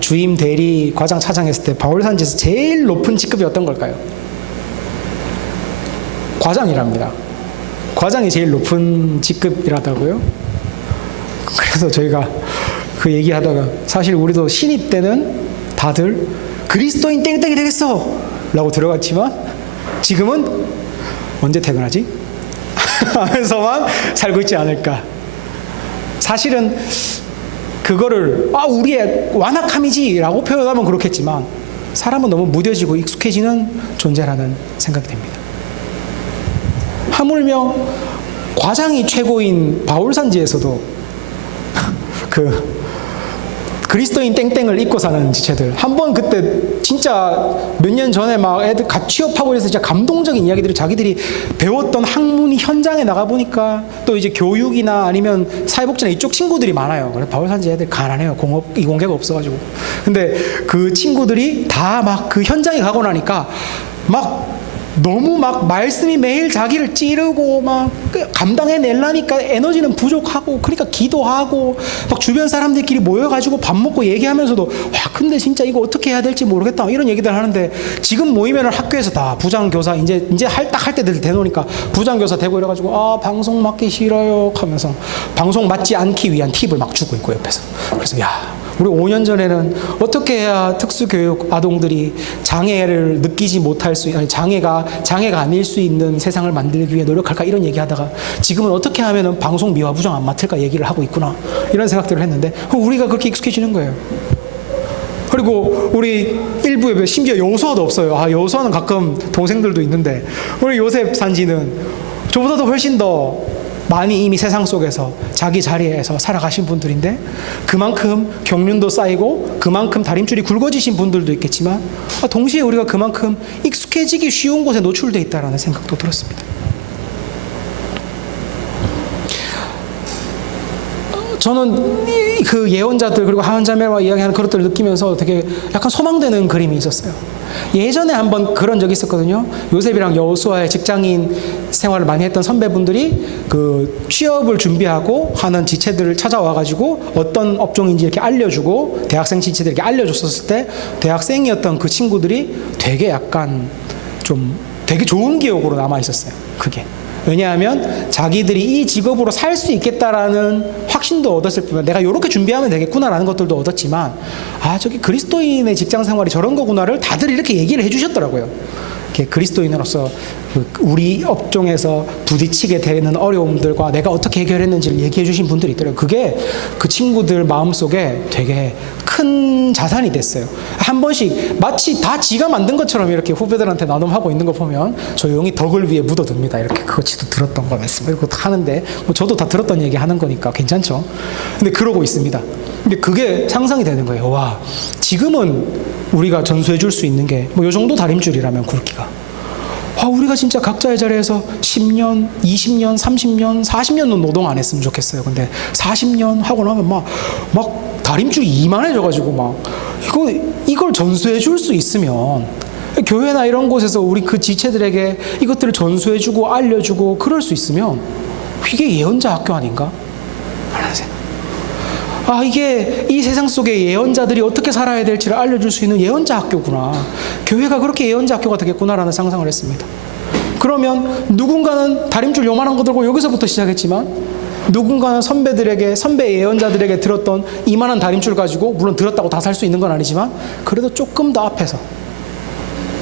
주임 대리 과장 차장 했을 때 바울산지에서 제일 높은 직급이 어떤 걸까요? 과장이랍니다. 과장이 제일 높은 직급이라다고요. 그래서 저희가 그 얘기하다가, 사실 우리도 신입 때는 다들 그리스도인 땡땡이 되겠어 라고 들어갔지만 지금은 언제 퇴근하지? 하면서만 살고 있지 않을까. 사실은 그거를 우리의 완악함이지 라고 표현하면 그렇겠지만 사람은 너무 무뎌지고 익숙해지는 존재라는 생각이 됩니다. 하물며 과장이 최고인 바울산지에서도 그리스도인 땡땡을 입고 사는 지체들, 한번 그때 진짜 몇 년 전에 막 애들 갓 취업하고 해서 진짜 감동적인 이야기들을 자기들이 배웠던 학문이 현장에 나가보니까 또 이제 교육이나 아니면 사회복지나 이쪽 친구들이 많아요. 그래서 바울산지 애들 가난해요. 공업 이공계가 없어가지고. 근데 그 친구들이 다 막 그 현장에 가고 나니까 막 너무 막 말씀이 매일 자기를 찌르고 막 감당해내려니까 에너지는 부족하고, 그러니까 기도하고 막 주변 사람들끼리 모여가지고 밥 먹고 얘기하면서도 근데 진짜 이거 어떻게 해야 될지 모르겠다 이런 얘기들 하는데, 지금 모이면은 학교에서 다 부장교사 이제 딱 할 때들 되노니까 부장교사 되고 이래가지고 방송 맡기 싫어요 하면서 방송 맡지 않기 위한 팁을 막 주고 있고 옆에서. 그래서 우리 5년 전에는 어떻게 해야 특수교육 아동들이 장애를 느끼지 못할 수, 장애가 아닐 수 있는 세상을 만들기 위해 노력할까 이런 얘기하다가 지금은 어떻게 하면은 방송 미화 부장 안 맡을까 얘기를 하고 있구나 이런 생각들을 했는데, 우리가 그렇게 익숙해지는 거예요. 그리고 우리 일부에 심지어 여호수아도 없어요. 여호수아는 가끔 동생들도 있는데 우리 요셉 산지는 저보다도 훨씬 더 많이 이미 세상 속에서 자기 자리에서 살아가신 분들인데, 그만큼 경륜도 쌓이고 그만큼 다림줄이 굵어지신 분들도 있겠지만 동시에 우리가 그만큼 익숙해지기 쉬운 곳에 노출되어 있다는 생각도 들었습니다. 저는 그 예언자들 그리고 하은자매와 이야기하는 그것들을 느끼면서 되게 약간 소망되는 그림이 있었어요. 예전에 한번 그런 적이 있었거든요. 요셉이랑 여호수아의 직장인 생활을 많이 했던 선배분들이 그 취업을 준비하고 하는 지체들을 찾아와가지고 어떤 업종인지 이렇게 알려주고 대학생 지체들에게 알려줬었을 때 대학생이었던 그 친구들이 되게 약간 좀 되게 좋은 기억으로 남아 있었어요. 그게 왜냐하면 자기들이 이 직업으로 살 수 있겠다라는 확신도 얻었을 뿐만 내가 이렇게 준비하면 되겠구나라는 것들도 얻었지만 저기 그리스도인의 직장 생활이 저런 거구나를 다들 이렇게 얘기를 해주셨더라고요. 그리스도인으로서 우리 업종에서 부딪히게 되는 어려움들과 내가 어떻게 해결했는지를 얘기해 주신 분들이 있더라고요. 그게 그 친구들 마음속에 되게 큰 자산이 됐어요. 한 번씩 마치 다 지가 만든 것처럼 이렇게 후배들한테 나눔하고 있는 거 보면 조용히 덕을 위해 묻어둡니다. 이렇게 그거지도 들었던 거 말씀 이렇게 하는데 저도 다 들었던 얘기 하는 거니까 괜찮죠. 근데 그러고 있습니다. 근데 그게 상상이 되는 거예요. 와, 지금은 우리가 전수해 줄 수 있는 게 요 정도 다림줄이라면 굵기가 우리가 진짜 각자의 자리에서 10년, 20년, 30년, 40년은 노동 안 했으면 좋겠어요. 근데 40년 하고 나면 막 다림줄이 이만해져가지고 이걸 전수해 줄 수 있으면 교회나 이런 곳에서 우리 그 지체들에게 이것들을 전수해 주고 알려주고 그럴 수 있으면 이게 예언자 학교 아닌가? 이게 이 세상 속의 예언자들이 어떻게 살아야 될지를 알려줄 수 있는 예언자 학교구나. 교회가 그렇게 예언자 학교가 되겠구나라는 상상을 했습니다. 그러면 누군가는 다림줄 요만한 거 들고 여기서부터 시작했지만 누군가는 선배 예언자들에게 들었던 이만한 다림줄 가지고 물론 들었다고 다 살 수 있는 건 아니지만 그래도 조금 더 앞에서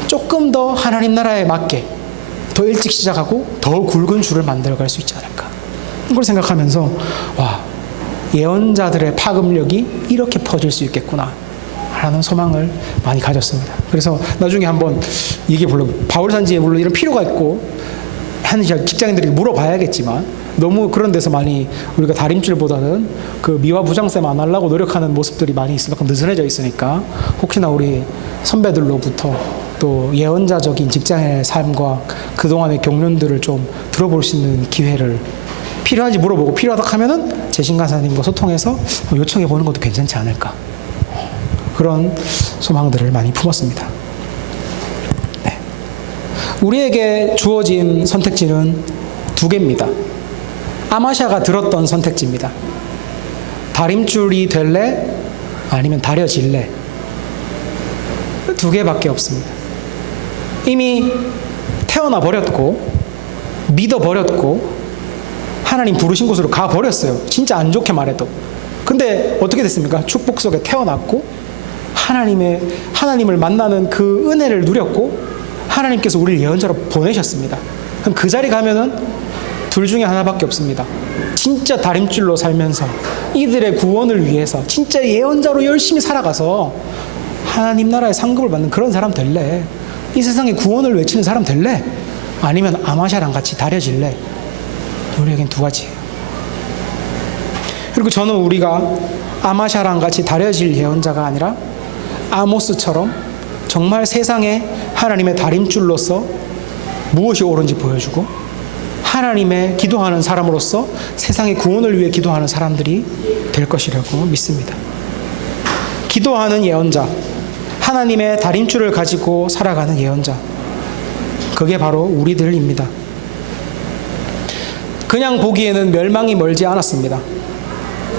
조금 더 하나님 나라에 맞게 더 일찍 시작하고 더 굵은 줄을 만들어갈 수 있지 않을까. 이걸 생각하면서 예언자들의 파급력이 이렇게 퍼질 수 있겠구나 라는 소망을 많이 가졌습니다. 그래서 나중에 한번 이게 물론 바울산지에 물론 이런 필요가 있고 하는 직장인들이 물어봐야겠지만 너무 그런 데서 많이 우리가 다림줄보다는 그 미화 부장쌤 안 하려고 노력하는 모습들이 많이 있으니까 느슨해져 있으니까 혹시나 우리 선배들로부터 또 예언자적인 직장의 삶과 그동안의 경륜들을 좀 들어볼 수 있는 기회를 필요한지 물어보고 필요하다 하면은 재신간사님과 소통해서 요청해 보는 것도 괜찮지 않을까. 그런 소망들을 많이 품었습니다. 네. 우리에게 주어진 선택지는 두 개입니다. 아마샤가 들었던 선택지입니다. 다림줄이 될래? 아니면 다려질래? 두 개밖에 없습니다. 이미 태어나 버렸고 믿어 버렸고 하나님 부르신 곳으로 가버렸어요. 진짜 안 좋게 말해도. 근데 어떻게 됐습니까? 축복 속에 태어났고 하나님을 만나는 그 은혜를 누렸고 하나님께서 우리를 예언자로 보내셨습니다. 그럼 그 자리 가면은 둘 중에 하나밖에 없습니다. 진짜 다림줄로 살면서 이들의 구원을 위해서 진짜 예언자로 열심히 살아가서 하나님 나라의 상급을 받는 그런 사람 될래? 이 세상에 구원을 외치는 사람 될래? 아니면 아마샤랑 같이 다려질래? 우리에겐 두 가지예요. 그리고 저는 우리가 아마샤랑 같이 다려질 예언자가 아니라 아모스처럼 정말 세상에 하나님의 다림줄로서 무엇이 옳은지 보여주고 하나님의 기도하는 사람으로서 세상의 구원을 위해 기도하는 사람들이 될 것이라고 믿습니다. 기도하는 예언자, 하나님의 다림줄을 가지고 살아가는 예언자, 그게 바로 우리들입니다. 그냥 보기에는 멸망이 멀지 않았습니다.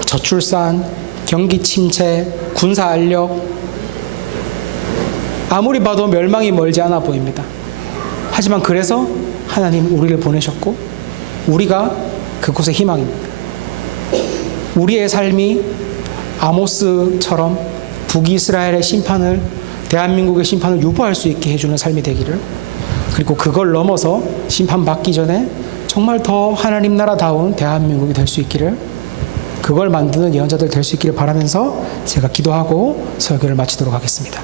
저출산, 경기 침체, 군사 알력, 아무리 봐도 멸망이 멀지 않아 보입니다. 하지만 그래서 하나님 우리를 보내셨고 우리가 그곳의 희망입니다. 우리의 삶이 아모스처럼 북이스라엘의 심판을, 대한민국의 심판을 유보할 수 있게 해주는 삶이 되기를, 그리고 그걸 넘어서 심판받기 전에 정말 더 하나님 나라다운 대한민국이 될 수 있기를, 그걸 만드는 예언자들 될 수 있기를 바라면서 제가 기도하고 설교를 마치도록 하겠습니다.